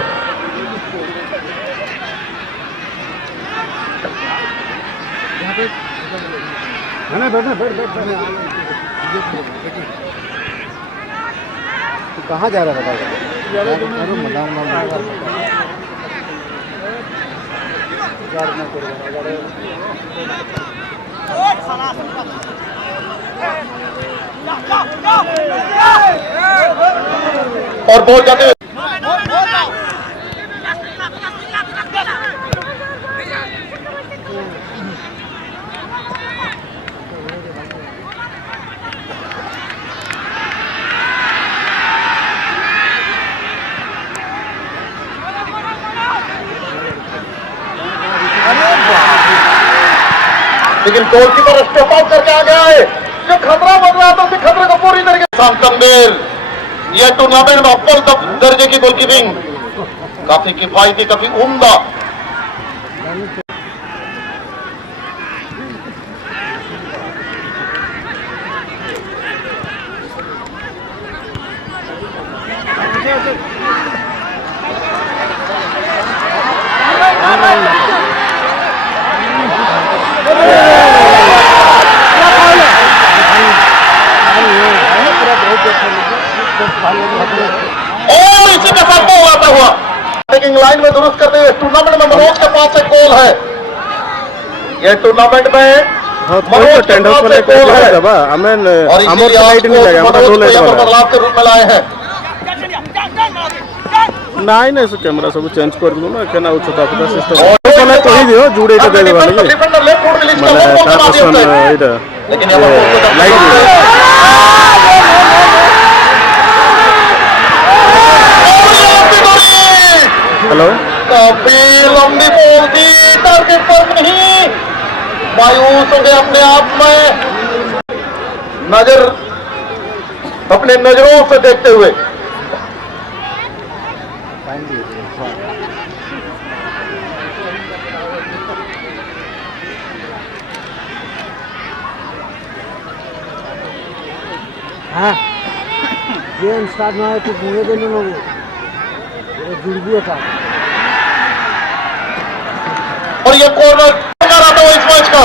कहाँ जा रहा था? और बॉल जाते हुए लेकिन गोलकीपर स्टेप आउट करके आ गया है। जो खतरा बन रहा था उसी खतरे को पूरी तरीके से तनवीर, यह टूर्नामेंट में अव्वल दर्जे की गोलकीपिंग, काफी किफायती, काफी उम्दा। और इसी के साथ बॉल आता हुआ टेकिंग लाइन में दुरुस्त करते हुए टूर्नामेंट में मनोज के पास एक गोल है। यह टूर्नामेंट में मनोज के पास एक गोल है और इसीलिए आज मनोज को यहाँ पर बदलाव के रूप में लाए हैं। ନାଇଁ ନାଇଁ ସେ କ୍ୟାମେରା ସବୁ ଚେଞ୍ଜ କରିଦେଲୁ ନା କେନା ଉଚ୍ଚତା ପୁରା ସିଷ୍ଟମ କଲେ କହିଦିଅ ଯୋଡ଼େଇଟା ଦେଇଦେବା ନାଇଁ डिफेंडर लेफ्ट फुट रिलीज ମାନେ ତା ପସନ୍ଦ ଏଇଟା लेकिन यहाँ पर ଲାଇଟ୍ हेलो काफी लंबी बॉल थी, टारगेट पर नहीं, मायूस हो गए अपने आप में, नजर अपने नजरों से देखते हुए। हाँ गेम स्टार्ट ना है तो पूरे दिन लोग जुड़ भी था। और ये कॉर्नर रहा था इस मैच का।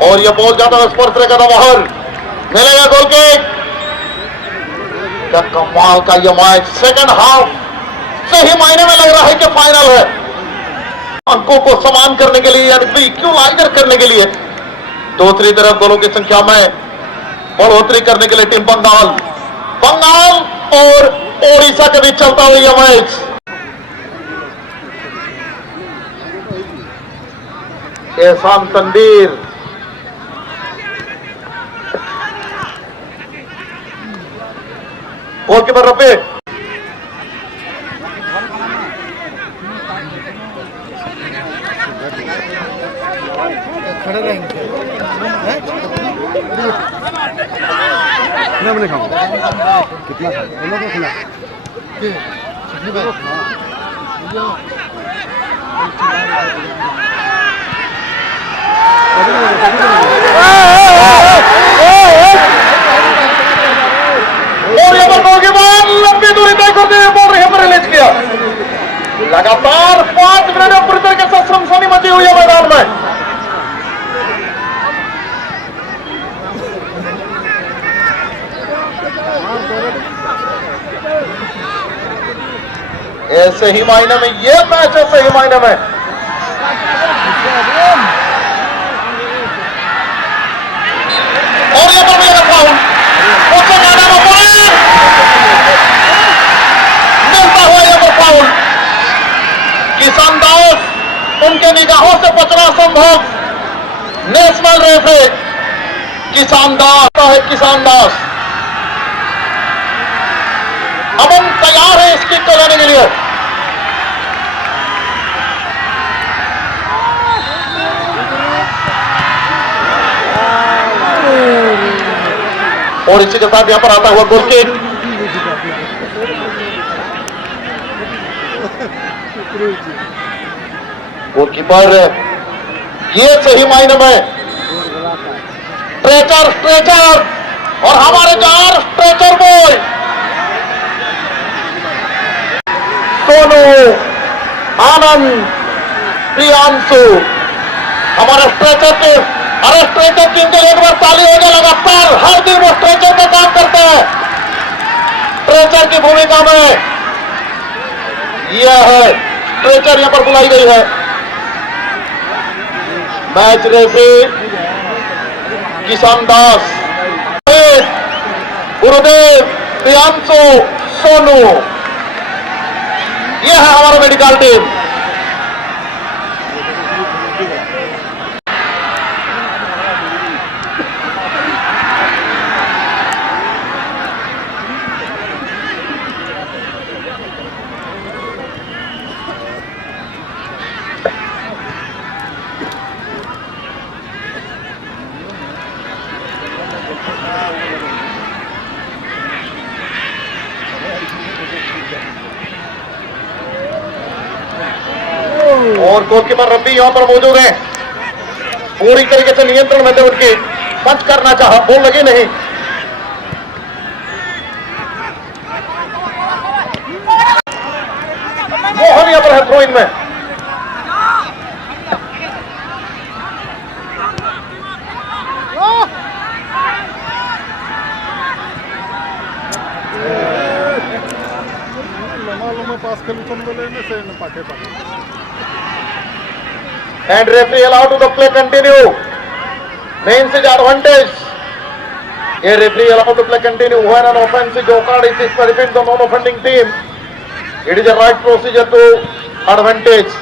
और ये बॉल जाता है स्पर्श रेखा था बाहर, मिलेगा गोल किक। क्या कमाल का ये मैच, सेकंड हाफ सही मायने में लग रहा है कि फाइनल है। अंकों को समान करने के लिए यानी इक्वलाइजर करने के लिए दूसरी तरफ गोलों की संख्या में बढ़ोतरी करने के लिए टीम बंगाल और ओडिशा के बीच चलता हुआ यह मैच। एहसान तनवीर, गोलकीपर रफी, खड़े रहेंगे कितना मैंने खाऊं कितना खाऊं दोनों को खिला और यहां पर नौजवान लंबी दूरी तय करते हुए बॉल यहां पर रिलीज किया। लगातार 5 मिनट में पूरी तरीके से सनसनी मची हुई है मैदान में। ऐसे ही मायने में ये मैच ऐसे ही मायने में और ये पर लगा फाउल उससे ज्यादा में पॉइंट मिलता हुआ ये पर फाउल। किसान दास उनके निगाहों से बचना संभव। नेशनल रेफरी किसान दास है। किसान दास अब हम तैयार है इस किक को लेने के लिए। और इसी के साथ यहां पर आता हुआ गोल किक। गोलकीपर ये सही मायने में स्ट्रेचर और हमारे 4 स्ट्रेचर बॉय सोनू, आनंद, प्रियांशु हमारे स्ट्रेचर के। अरे स्ट्रेचर टीम के लिए एक बार ताली हो गया। लगातार हर दिन वो स्ट्रेचर का काम करते हैं। स्ट्रेचर की भूमिका में यह है स्ट्रेचर यहां पर बुलाई गई है। मैच रेफरी किसान दास, गुरुदेव, प्रियांशु, सोनू, यह है हमारा मेडिकल टीम। और गोलकीपर रब्बी यहां पर मौजूद है। पूरी तरीके से नियंत्रण में थे उनके। पंच करना चाहा, बॉल लगी नहीं। मोहन यहां पर है थ्रोइंग में। पास खेलुछन बोले ने से पाटे And referee allowed to the play continue. Means is advantage. A referee allowed to play continue when an offense is occurred. It is benefit the non-offending team. It is a right procedure to advantage.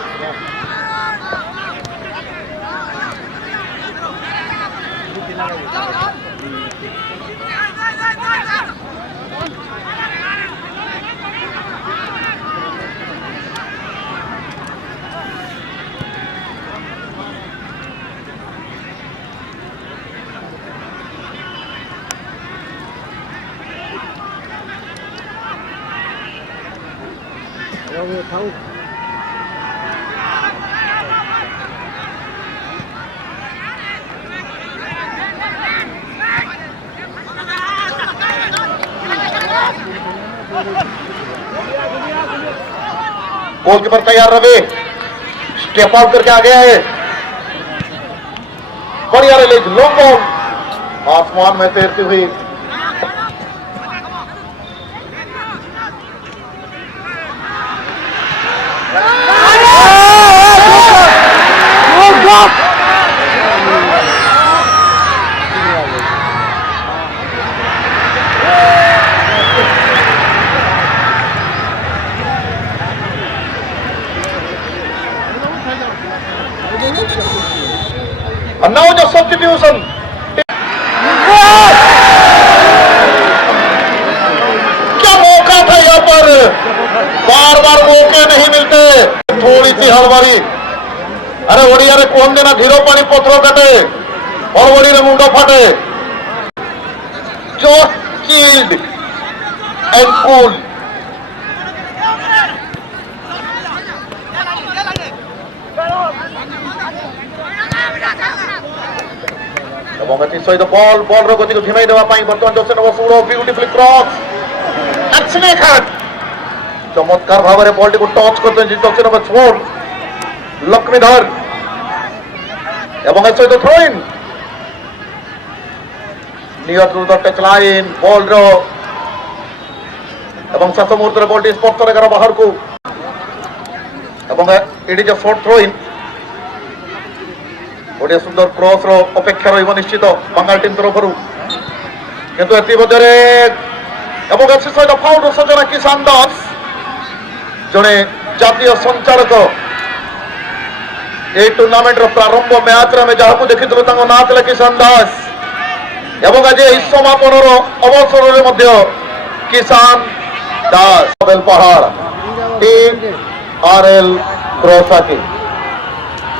Goalkeeper तैयार Ravi step out करके आ गया है। बढ़िया release, long ball आसमान में तैरती हुई। And now the substitution. क्या मौका था यहाँ पर, बार बार मौके नहीं मिलते। थोड़ी सी हड़बड़ी, अरे ओडिया रे कौन देना धीरो पानी पत्थरों काटे और ओडी रे मुंडो फाटे। Just chilled and cool. এবং এটি সহিত বলর গতিকে ধিমাই দেওয়া পাই বর্তমান জোসেন বসুড় বিউটিফুলি ক্রস স্নেক হ্যান্ড চমৎকার ভাবে বলটিকে টচ করতে জোসেন বসুড় লক্ষ্মীধর এবং এর সহিত throw in near to the touch line বলর এবং শেষ মুহূর্তে বলটি স্পর্শ রেখার বাহারକୁ এবং it is a short throw in. गोटे सुंदर क्रॉस रो अपेक्षा रही निश्चित बंगाल टीम तरफ किंतु एमध्य सहित फाउल सजना किसान दास जड़े जातीय संचालक ये टूर्नामेंट प्रारंभ मैच आम जहाँ देखी ना थे किसान दास एवं आज यही समापन अवसर में किसान दास पहाड़ team RL Grosaki.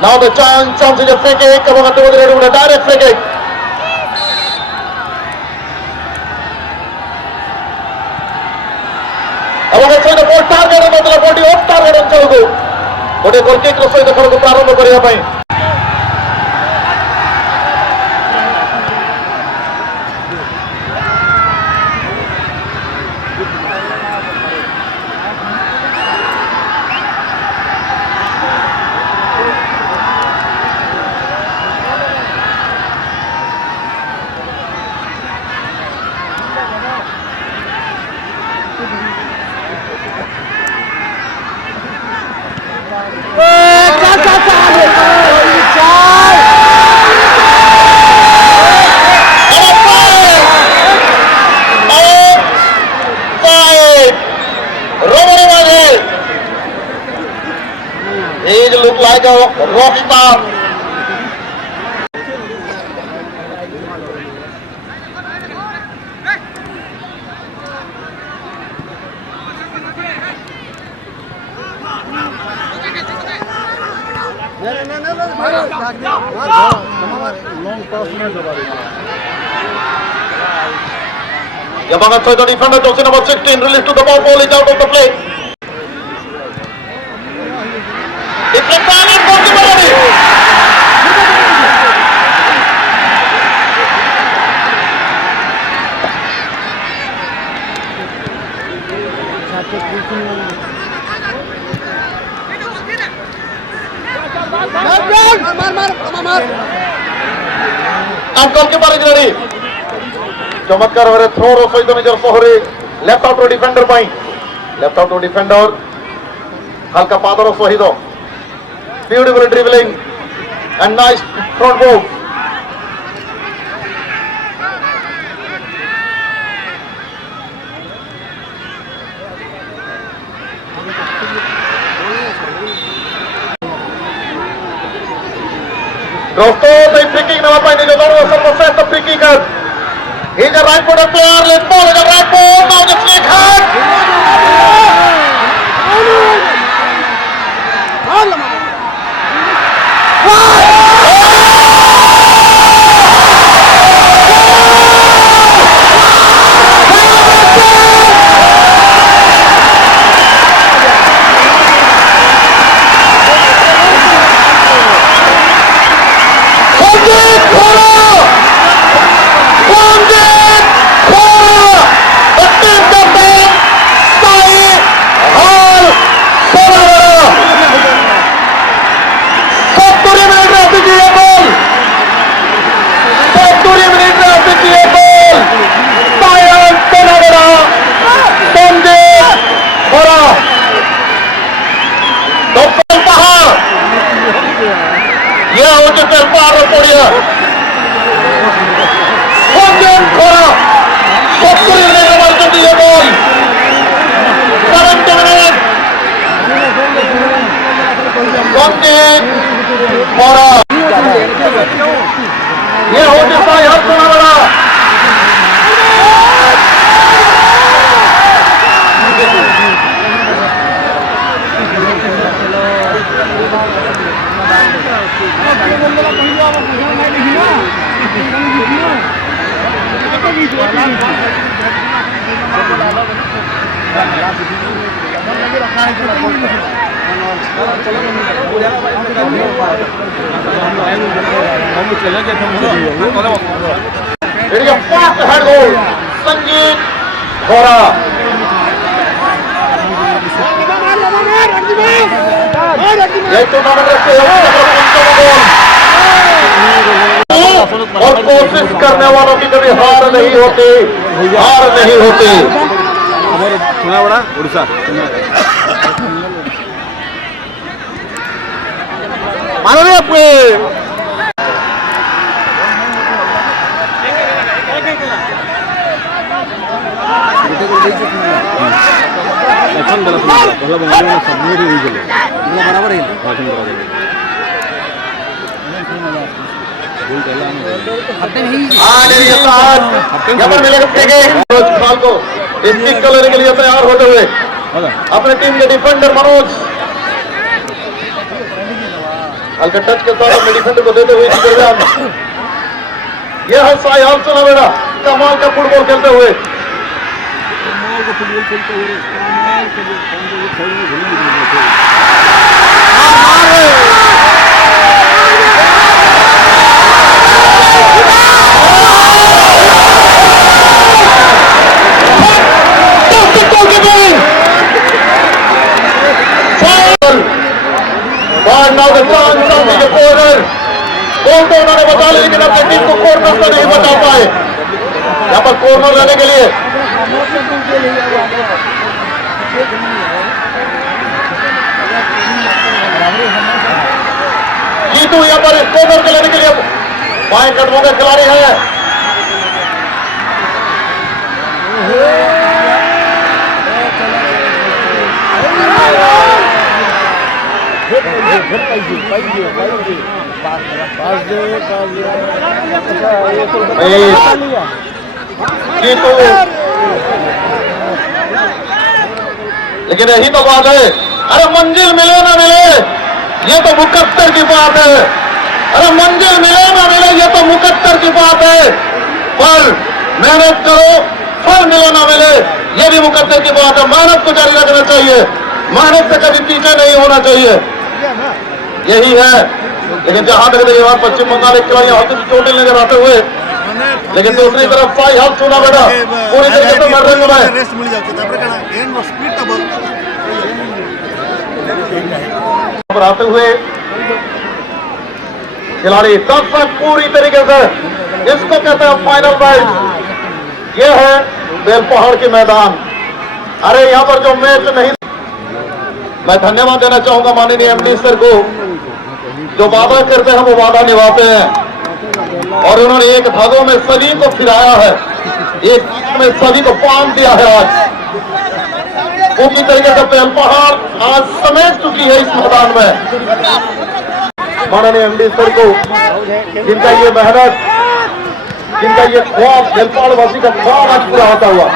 Now the chance is a free kick. Come on, a direct free kick. Abang saya the ball target atau the body off target अंचल को. गोटे गोल किक रसोई तो खेल को प्रारंभ करिया पाई. He look like a rock star. Yamangat Soy, the defender, Josie number 16, released to the ball is out of the play. It's a panic possibility. And goalkeeper is ready. चमत्कार भाव throw सहित निजर सहरे left out defender left out defender हल्का पादर सहित beautiful dribbling and nice front move दोस्तों free kick नवा पाई निज दल सर्वश्रेष्ठ free kicker He's a right-footed player. Let's ball is a right ball. Now the snake hand. Bora! It is a fast head goal. Sanjeev Khora. यही tournament रखते और कोशिश करने वालों की कभी हार नहीं होती, हार नहीं होती। सुनावड़ा उड़ीसा मानो रे अपने এখন বলা ভালো বন্ধু সামনে হয়ে গেল বরাবর হইল को स्टिक कलर के लिए तैयार होते हुए अपने टीम के डिफेंडर मनोज हल्का टच के साथ अपने डिफेंडर को देते हुए यह है साई हाल चला बेटा कमाल का फुटबॉल खेलते हुए now the chance of the corner. गोल तो उन्होंने बचा लिया लेकिन अपनी टीम को कॉर्नर से नहीं बचा पाए। यहाँ पर कॉर्नर लेने के लिए जीतू यहाँ पर कॉर्नर के लेने के लिए बाएं कदमों के खिलाड़ी है। जीतू लेकिन यही तो बात है। अरे मंजिल मिले ना मिले ये तो मुकद्दर की बात है। अरे मंजिल मिले ना मिले ये तो मुकद्दर की बात है। फल मेहनत करो, फल मिले ना मिले ये भी मुकद्दर की बात है। मेहनत को जारी रखना चाहिए, मेहनत से कभी पीछे नहीं होना चाहिए, यही है। लेकिन जहां तक देखिए वहां पश्चिम बंगाल एक खिलाड़ी हाथ में चोटें नजर आते हुए, लेकिन दूसरी तरफ साई हाथ सुना बेटा पूरी तरीके से मैदान में आते हुए खिलाड़ी तब तक पूरी तरीके से इसको कहते हैं फाइनल मैच। ये है बेलपहाड़ के मैदान। अरे यहाँ पर जो मैच नहीं, मैं धन्यवाद देना चाहूंगा माननीय एमडी सर को, जो वादा करते हैं वो वादा निभाते हैं और उन्होंने एक धागों में सभी को फिराया है, एक में सभी को बांध दिया है। आज पूरी तरीके से बेलपहाड़ आज समेट चुकी है इस मैदान में। माननीय एमडी सर को जिनका ये मेहनत, जिनका ये ख्वाब बेलपहाड़ वासी का ख्वाब आज पूरा होता हुआ।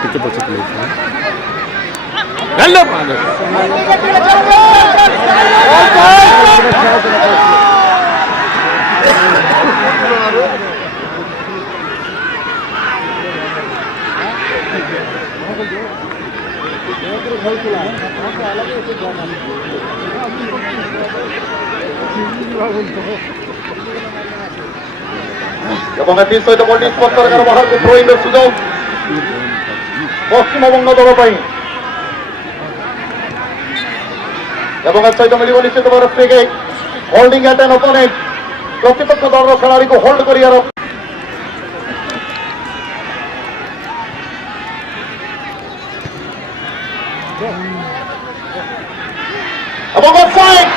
टिके बचत नहीं এবং এটির সহিত বলটি স্পষ্ট করে বাহারକୁ থ্ରୋଇଂର ସୁଯୋଗ ପଶ୍ଚିମବଙ୍ଗ ଦଳ ପାଇଁ ଏବଂ ଏ ସହିତ ମିଳିବ ନିଶ୍ଚିତ ଭାବରେ ଫ୍ରି କିକ୍ ହୋଲ୍ଡିଂ ଆଟ୍ ଆନ୍ ଅପୋନେଣ୍ଟ ପ୍ରତିପକ୍ଷ ଦଳର ଖେଳାଳିକୁ ହୋଲ୍ଡ କରିବାର এবং অফসাইড।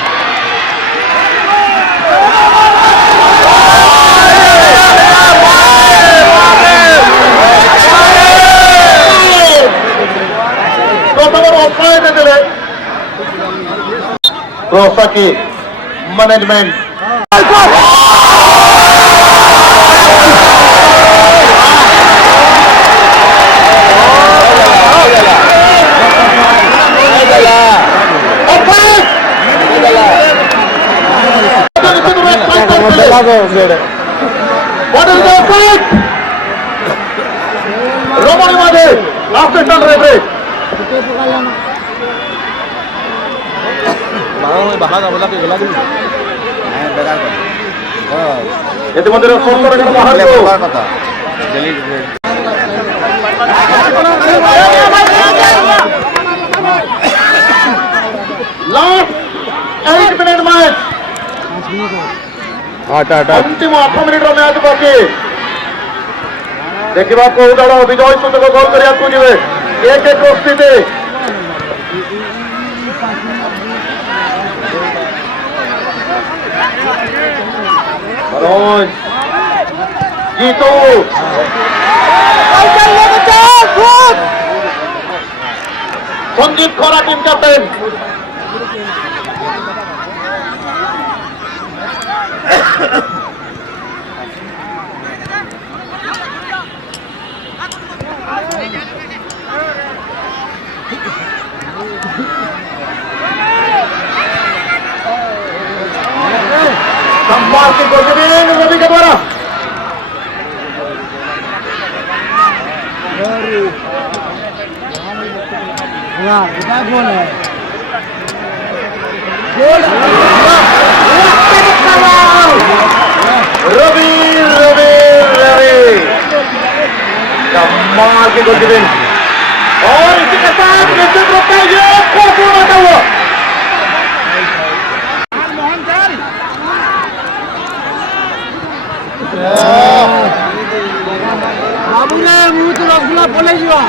প্রথমে অফসাইডে দিলে রোসাকি ম্যানেজমেন্ট রমণী মাঝে লাস্টের টান রেফারি ইতিমধ্যে সরকার এখানে বাহার কথা লাস্ট 8 মিনিট ম্যাচ अंतिम 8 मिनिट मैच बाकी देखा कौ दल विजय सूचक गोल करा जी एक एक स्थिति जीतू संजीव खरा टीम कैप्टन संभाल के गोलकीपिंग रवि के द्वारा रवि रवि रवि कमाल की गोलकीपिंग और इसी के साथ निश्चित रूप से ये पूर्ण होता हुआ बाबू ने मुंह तो रसगुल्ला बोले जीवा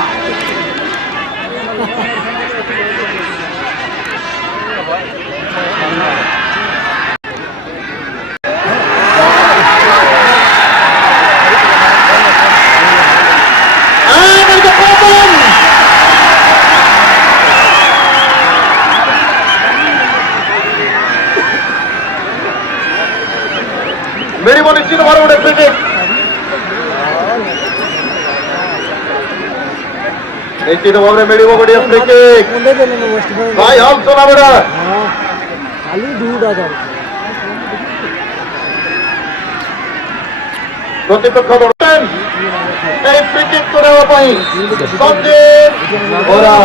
मेरी वो निश्चित भाव में फ्री किक निश्चित भाव में मेरी वो बढ़िया फ्री किक भाई हम सुना बड़ा खाली दूध आ जाओ प्रतिपक्ष दौड़ें এই ফ্রি কিক করে পাই সঞ্জীব ওরা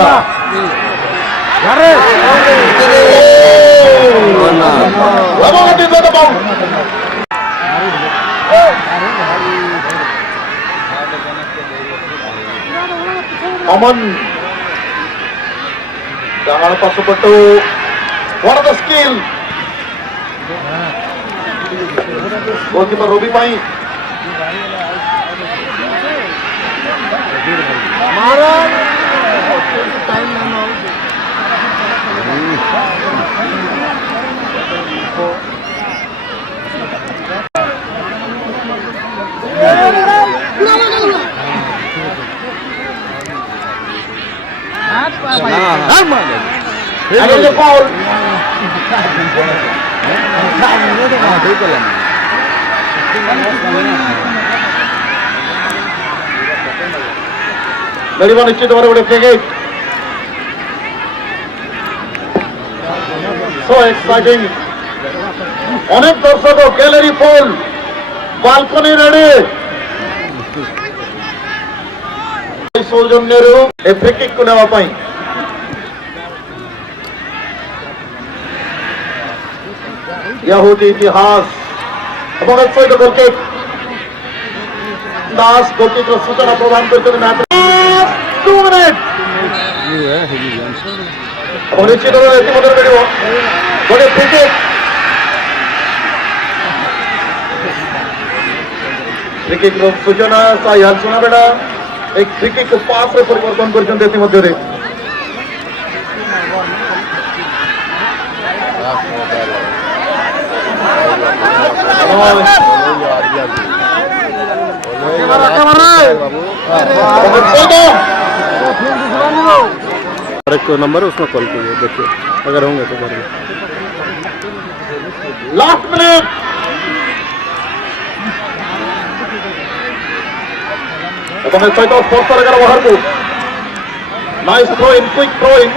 লাভালাভি করে পাও अमन डाल पसपट्टू one of the skill goalkeeper Robi पाई Again the foul. Very well, niche tomorrow would have taken. So exciting. অনেক দর্শক গ্যালারি ফুল বালকনি রেডি সৌজন্যের এই ফ্রি কিক কো নেওয়া পাই यह होती इतिहास बहुत सही गोलकीप दास गोलकीपर सूचना प्रदान करते हैं मैच 2 मिनट और निश्चित रूप से इतिमধ্যে वीडियो बड़े फ्री किक फ्रिकिक सूचना साइहाल सुना बेटा एक फ्रिकिक पास रे परिवर्तन करछन इति मध्ये रे और एक नंबर है उसमें कॉल कीजिए, देखिए अगर होंगे तो भर लास्ट मिनट এবং এই ছয়টা স্পর্শার এগারো বাহারপুর nice throw in quick throw in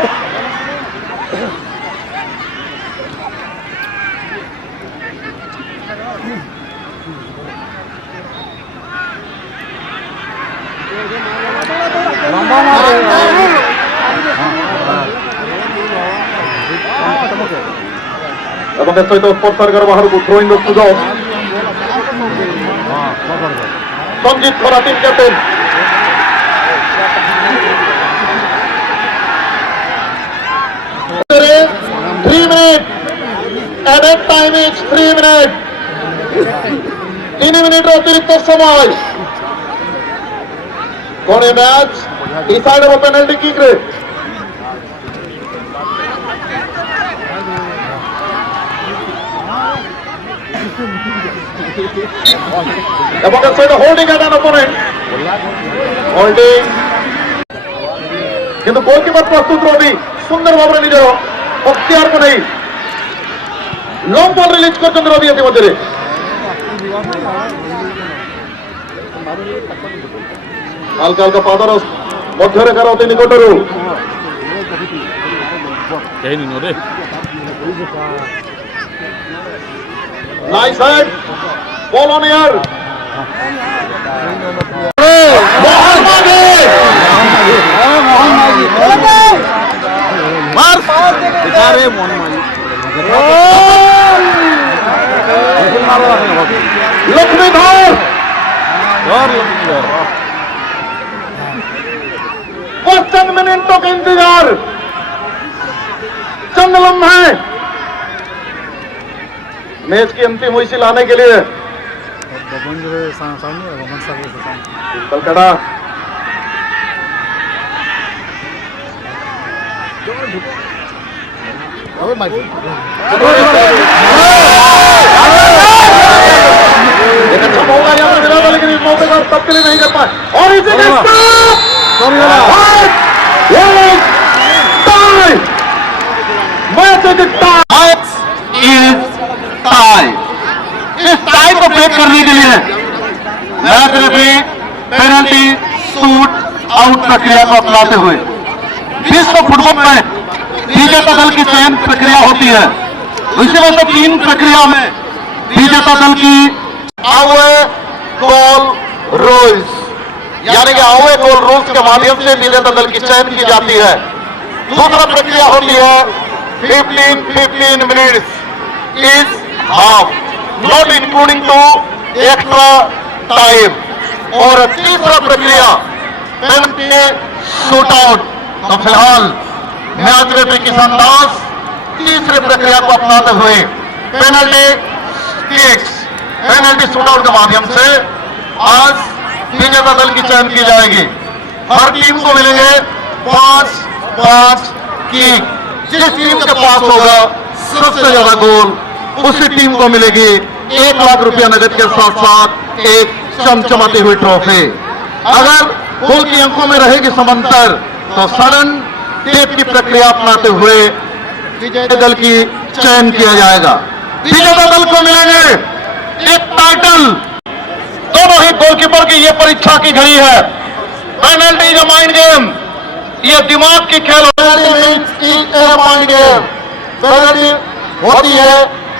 এবং এই ছয়টা স্পর্শার এগারো বাহারপুর থ্রো ইন সুযোগ সঞ্জিত খরা team captain three minute added time is 3 minute 3 minute अतिरिक्त समय कौन match decide of penalty kick रे এবং সেটা holding at an opponent holding কিন্তু গোলকিপার প্রস্তুত রবি সুন্দর ভাবে নিজের অক্তিয়ার को नहीं लॉन्ग बॉल रिलीज करछन रवि इति मध्ये रे हल्का हल्का पादर मध्य रेखार अति निकटरू nice head ball on air Lakshmidhar बस चंद मिनटों का इंतजार चंद लम्हे मैच की अंतिम हुई लाने के लिए कलकत्ता एक अच्छा मौका यहाँ पर मिला था लेकिन इस मौके का तब्दीली नहीं कर पाए और इसी के इस टाई को ब्रेक करने के लिए match referee penalty shoot out प्रक्रिया को अपनाते हुए विश्व फुटबॉल में विजेता दल की चयन प्रक्रिया होती है। इसी वजह से 3 प्रक्रिया में विजेता दल की अवे गोल रूल्स यानी कि अवे गोल रूल्स के माध्यम से विजेता दल की चयन की जाती है। दूसरा प्रक्रिया होती है 15 minutes is half not including to extra time और तीसरा प्रक्रिया पेनल्टी शूट आउट। तो फिलहाल मैच रेफरी किसान दास तीसरी प्रक्रिया को अपनाते हुए पेनल्टी किक्स पेनल्टी शूटआउट के माध्यम से आज विजेता दल की चयन की जाएगी। हर टीम को मिलेंगे 5-5 किक। जिस टीम के पास होगा सबसे ज्यादा गोल उसी टीम को मिलेगी 1 लाख रुपया नगद के साथ साथ एक चमचमाती हुई ट्रॉफी। अगर गोल की अंकों में रहेगी समांतर तो सडन डेथ की प्रक्रिया अपनाते हुए विजेता दल की चयन किया जाएगा। विजेता दल को मिलेंगे एक टाइटल। दोनों ही गोलकीपर की ये परीक्षा की घड़ी है। Penalty is a mind game, ये दिमाग की खेल माइंड गेम। पेनल्टी होती है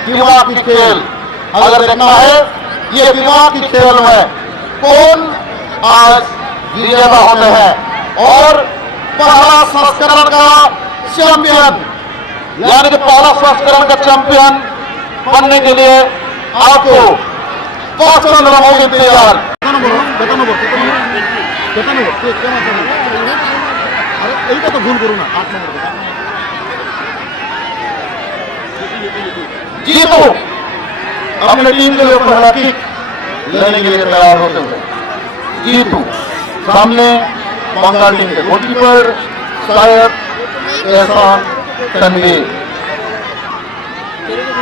दिमाग की खेल। अगर देखना है ये दिमाग की खेल में कौन आज विजेता होते हैं और पहला संस्करण का चैंपियन यानी कि पहला संस्करण का चैंपियन बनने के लिए आपको 55 रन होंगे तैयार। जीतो अपने टीम के लिए पहला किक लेने के लिए तैयार होते हुए। जीतू सामने बंगाल टीम के गोलकीपर शायद Ehsan Tanveer.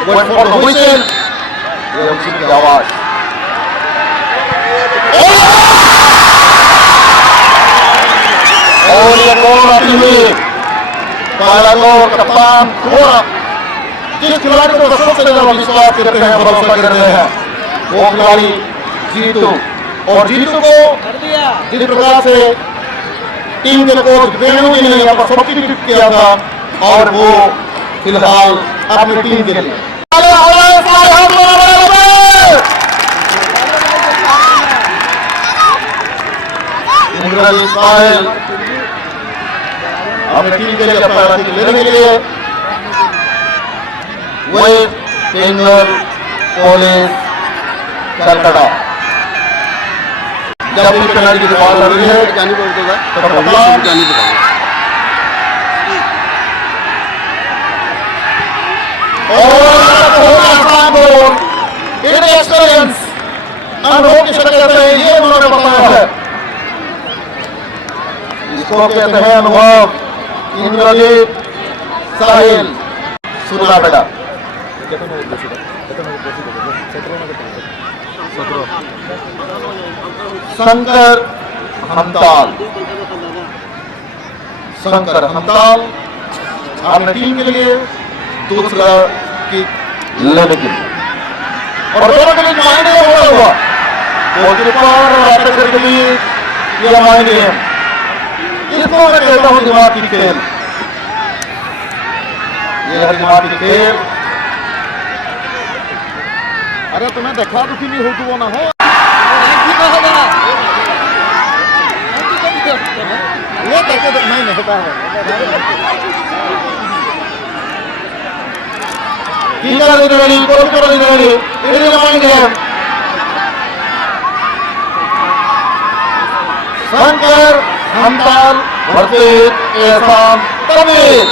Wait for the whistle। ये उसी की आवाज। और ये गोल आती हुई पहला गोल कप्तान खोरा, जिस खिलाड़ी को सबसे ज्यादा विश्वास करते हैं, भरोसा करते हैं, वो खिलाड़ी जीतू। और जीतू को जिस प्रकार से टीम के कोच वेणु जी ने यहाँ पर सब्स्टिट्यूट किया था, और वो फिलहाल अपनी टीम के लिए इंद्रजीत साहिल अपनी टीम के लिए पहला किक लेने के लिए वेस्ट बंगाल पुलिस कलकत्ता। जब भी पेनल्टी की बॉल लग रही है तो कप्तान एक्सपीरियंस अनुभव की शक्ल से ये उन्होंने बताया है, इसको कहते हैं अनुभव। इंद्रजीत साहिल सुना बेटा। शंकर हमताल अपने टीम के लिए दूसरा किक लेने के लिए, और दोनों के लिए मायने हुआ गोलकीपर और अटैकर के लिए यह मायने है। इसको मैं कहता हूं दिमाग की खेल। ये है दिमाग की खेल। अरे तुम्हें देखा दुखी नहीं हो तू ना हो ये देखे तो नहीं होता है। शंकर हमताल वर्सेस एहसान तनवीर।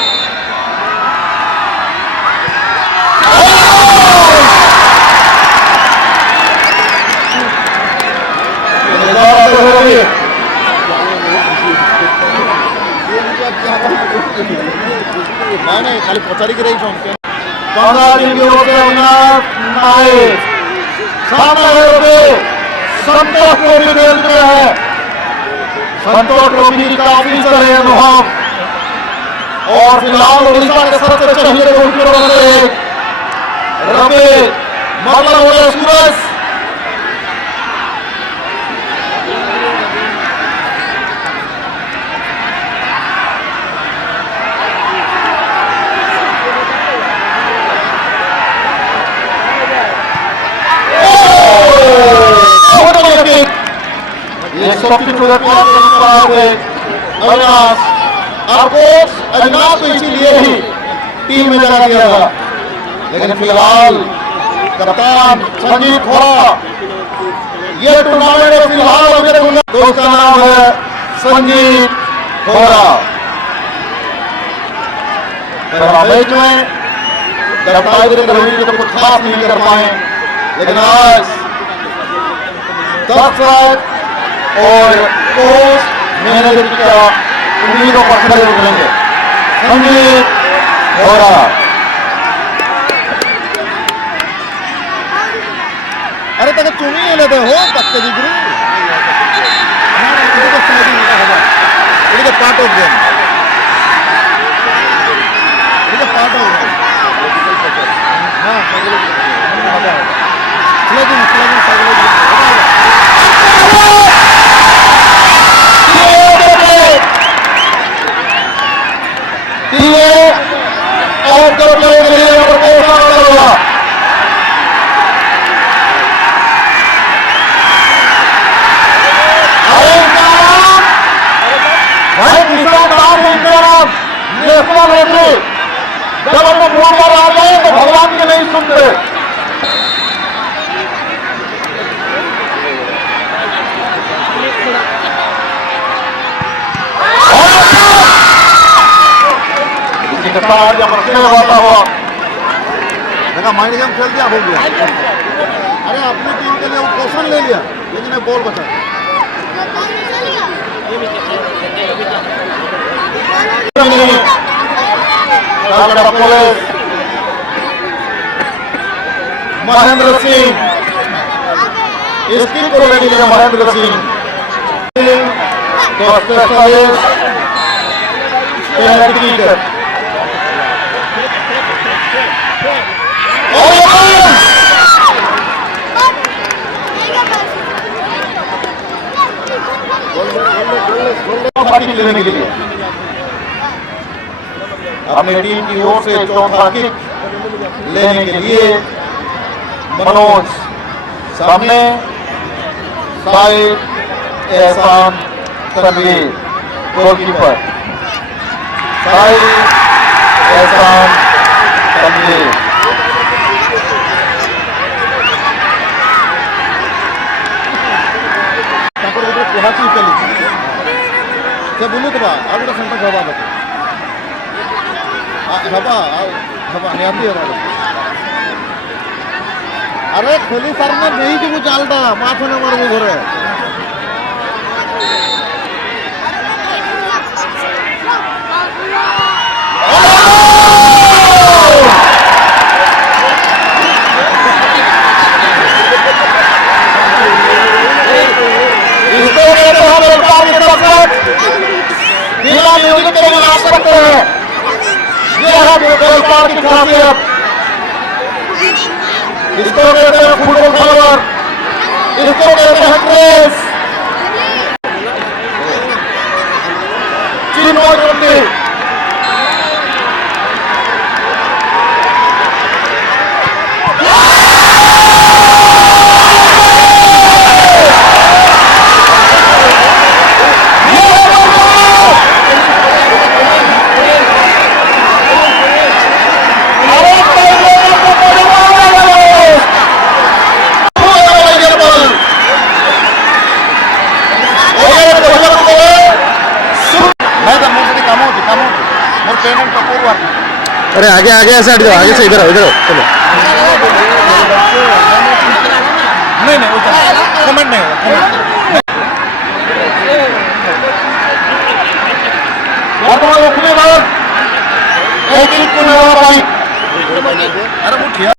खाली पचारि की रही संतोष ट्रॉफी खेलते हैं। संतोष ट्रॉफी का ऑफिसर है अनुभव, और फिलहाल उड़ीसा के सबसे चाहिए गोलकीपरों में से रवि मतलब होते सूरज। अविनाश को इसीलिए ही टीम में जगह दिया था, लेकिन फिलहाल कप्तान संजीत खोरा ये टूर्नामेंट में फिलहाल अभी तक दोस्त का नाम है संजीत खोरा। मैच में तो कुछ खास नहीं कर पाए, लेकिन आज दर्शक और कोच मैनेजर की उम्मीदों पर खड़े उतरेंगे। संजीत खोरा अरे तक तुम्हें लेते हो पक्के जी गुरु it is part of game, it is part of game. हाँ स्लेजिंग जब हम लोग पर आ जाए तो भगवान के नहीं सुनते। इसी के साथ यहाँ पर खेल होता हुआ देखा माइंड गेम खेल दिया हो गया। अरे अपनी टीम के लिए वो पोषण ले लिया, लेकिन अब बॉल बचा। महेंद्र सिंह स्किल को ले लिया महेंद्र सिंह। तो स्पेशलिस्ट पेनल्टी किक। लेने के लिए अपनी टीम की ओर से चौथा किक लेने के लिए मनोज सामने, साइड एहसान तनवीर गोलकीपर, साइड एहसान तनवीर। कोहाटी चली से बोलू तो आ गोटे सेंटर हवा दे हवा हवा निहाती हवा। अरे खेली सारना नहीं कि चालटा माछ न मारबो घरे। म्यूजिक के लिए आ सकते हैं, ये है गोलपाल की खासियत। इसको कहते हैं फुटबॉल फॉलोअर, इसको कहते हैं क्रेज। अरे आगे आगे ऐसे हट जाओ, आगे से इधर आओ चलो। नहीं कमेंट नहीं होगा। अरे वो ठिया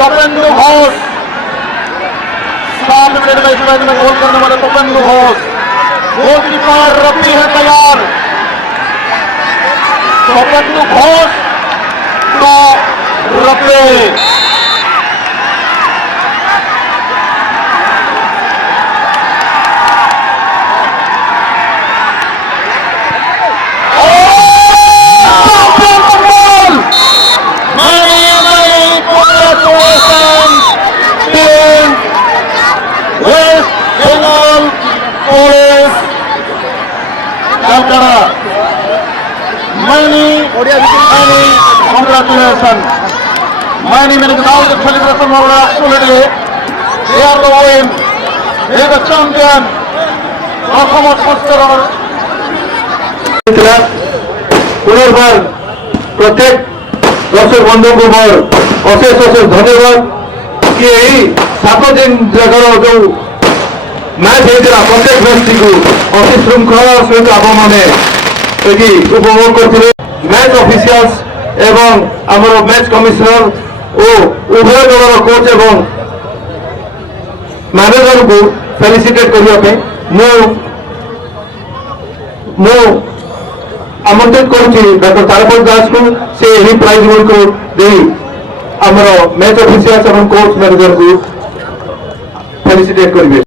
तपेंद्र घोष 7 मिनट में इस मैच में गोल करने वाले तपेंद्र घोष। गोलकीपर रफी है तैयार। तपेंद्र घोष तो Rafi. Congratulations. Many minutes now the celebration of absolutely. They are the win. They are the champion. Rahmat Foster. पुनर्बार प्रत्येक दर्शक बंधु को मोर अशेष अशेष धन्यवाद कि यही 7 दिन जगह जो मैच होता प्रत्येक व्यक्ति को अति श्रृंखला सहित आप मैंने उपभोग करते। मैच ऑफिशियल्स एवं आमर मैच कमिशनर और उभय दल कोच एवं मैनेजर को फेलिसिटेट करने आमंत्रित करुच्ची डॉक्टर तारपल दास को से यही प्राइज गुड़ दे आमर मैच ऑफिशियल्स एवं कोच मैनेजर को फेलिसिटेट करेंगे।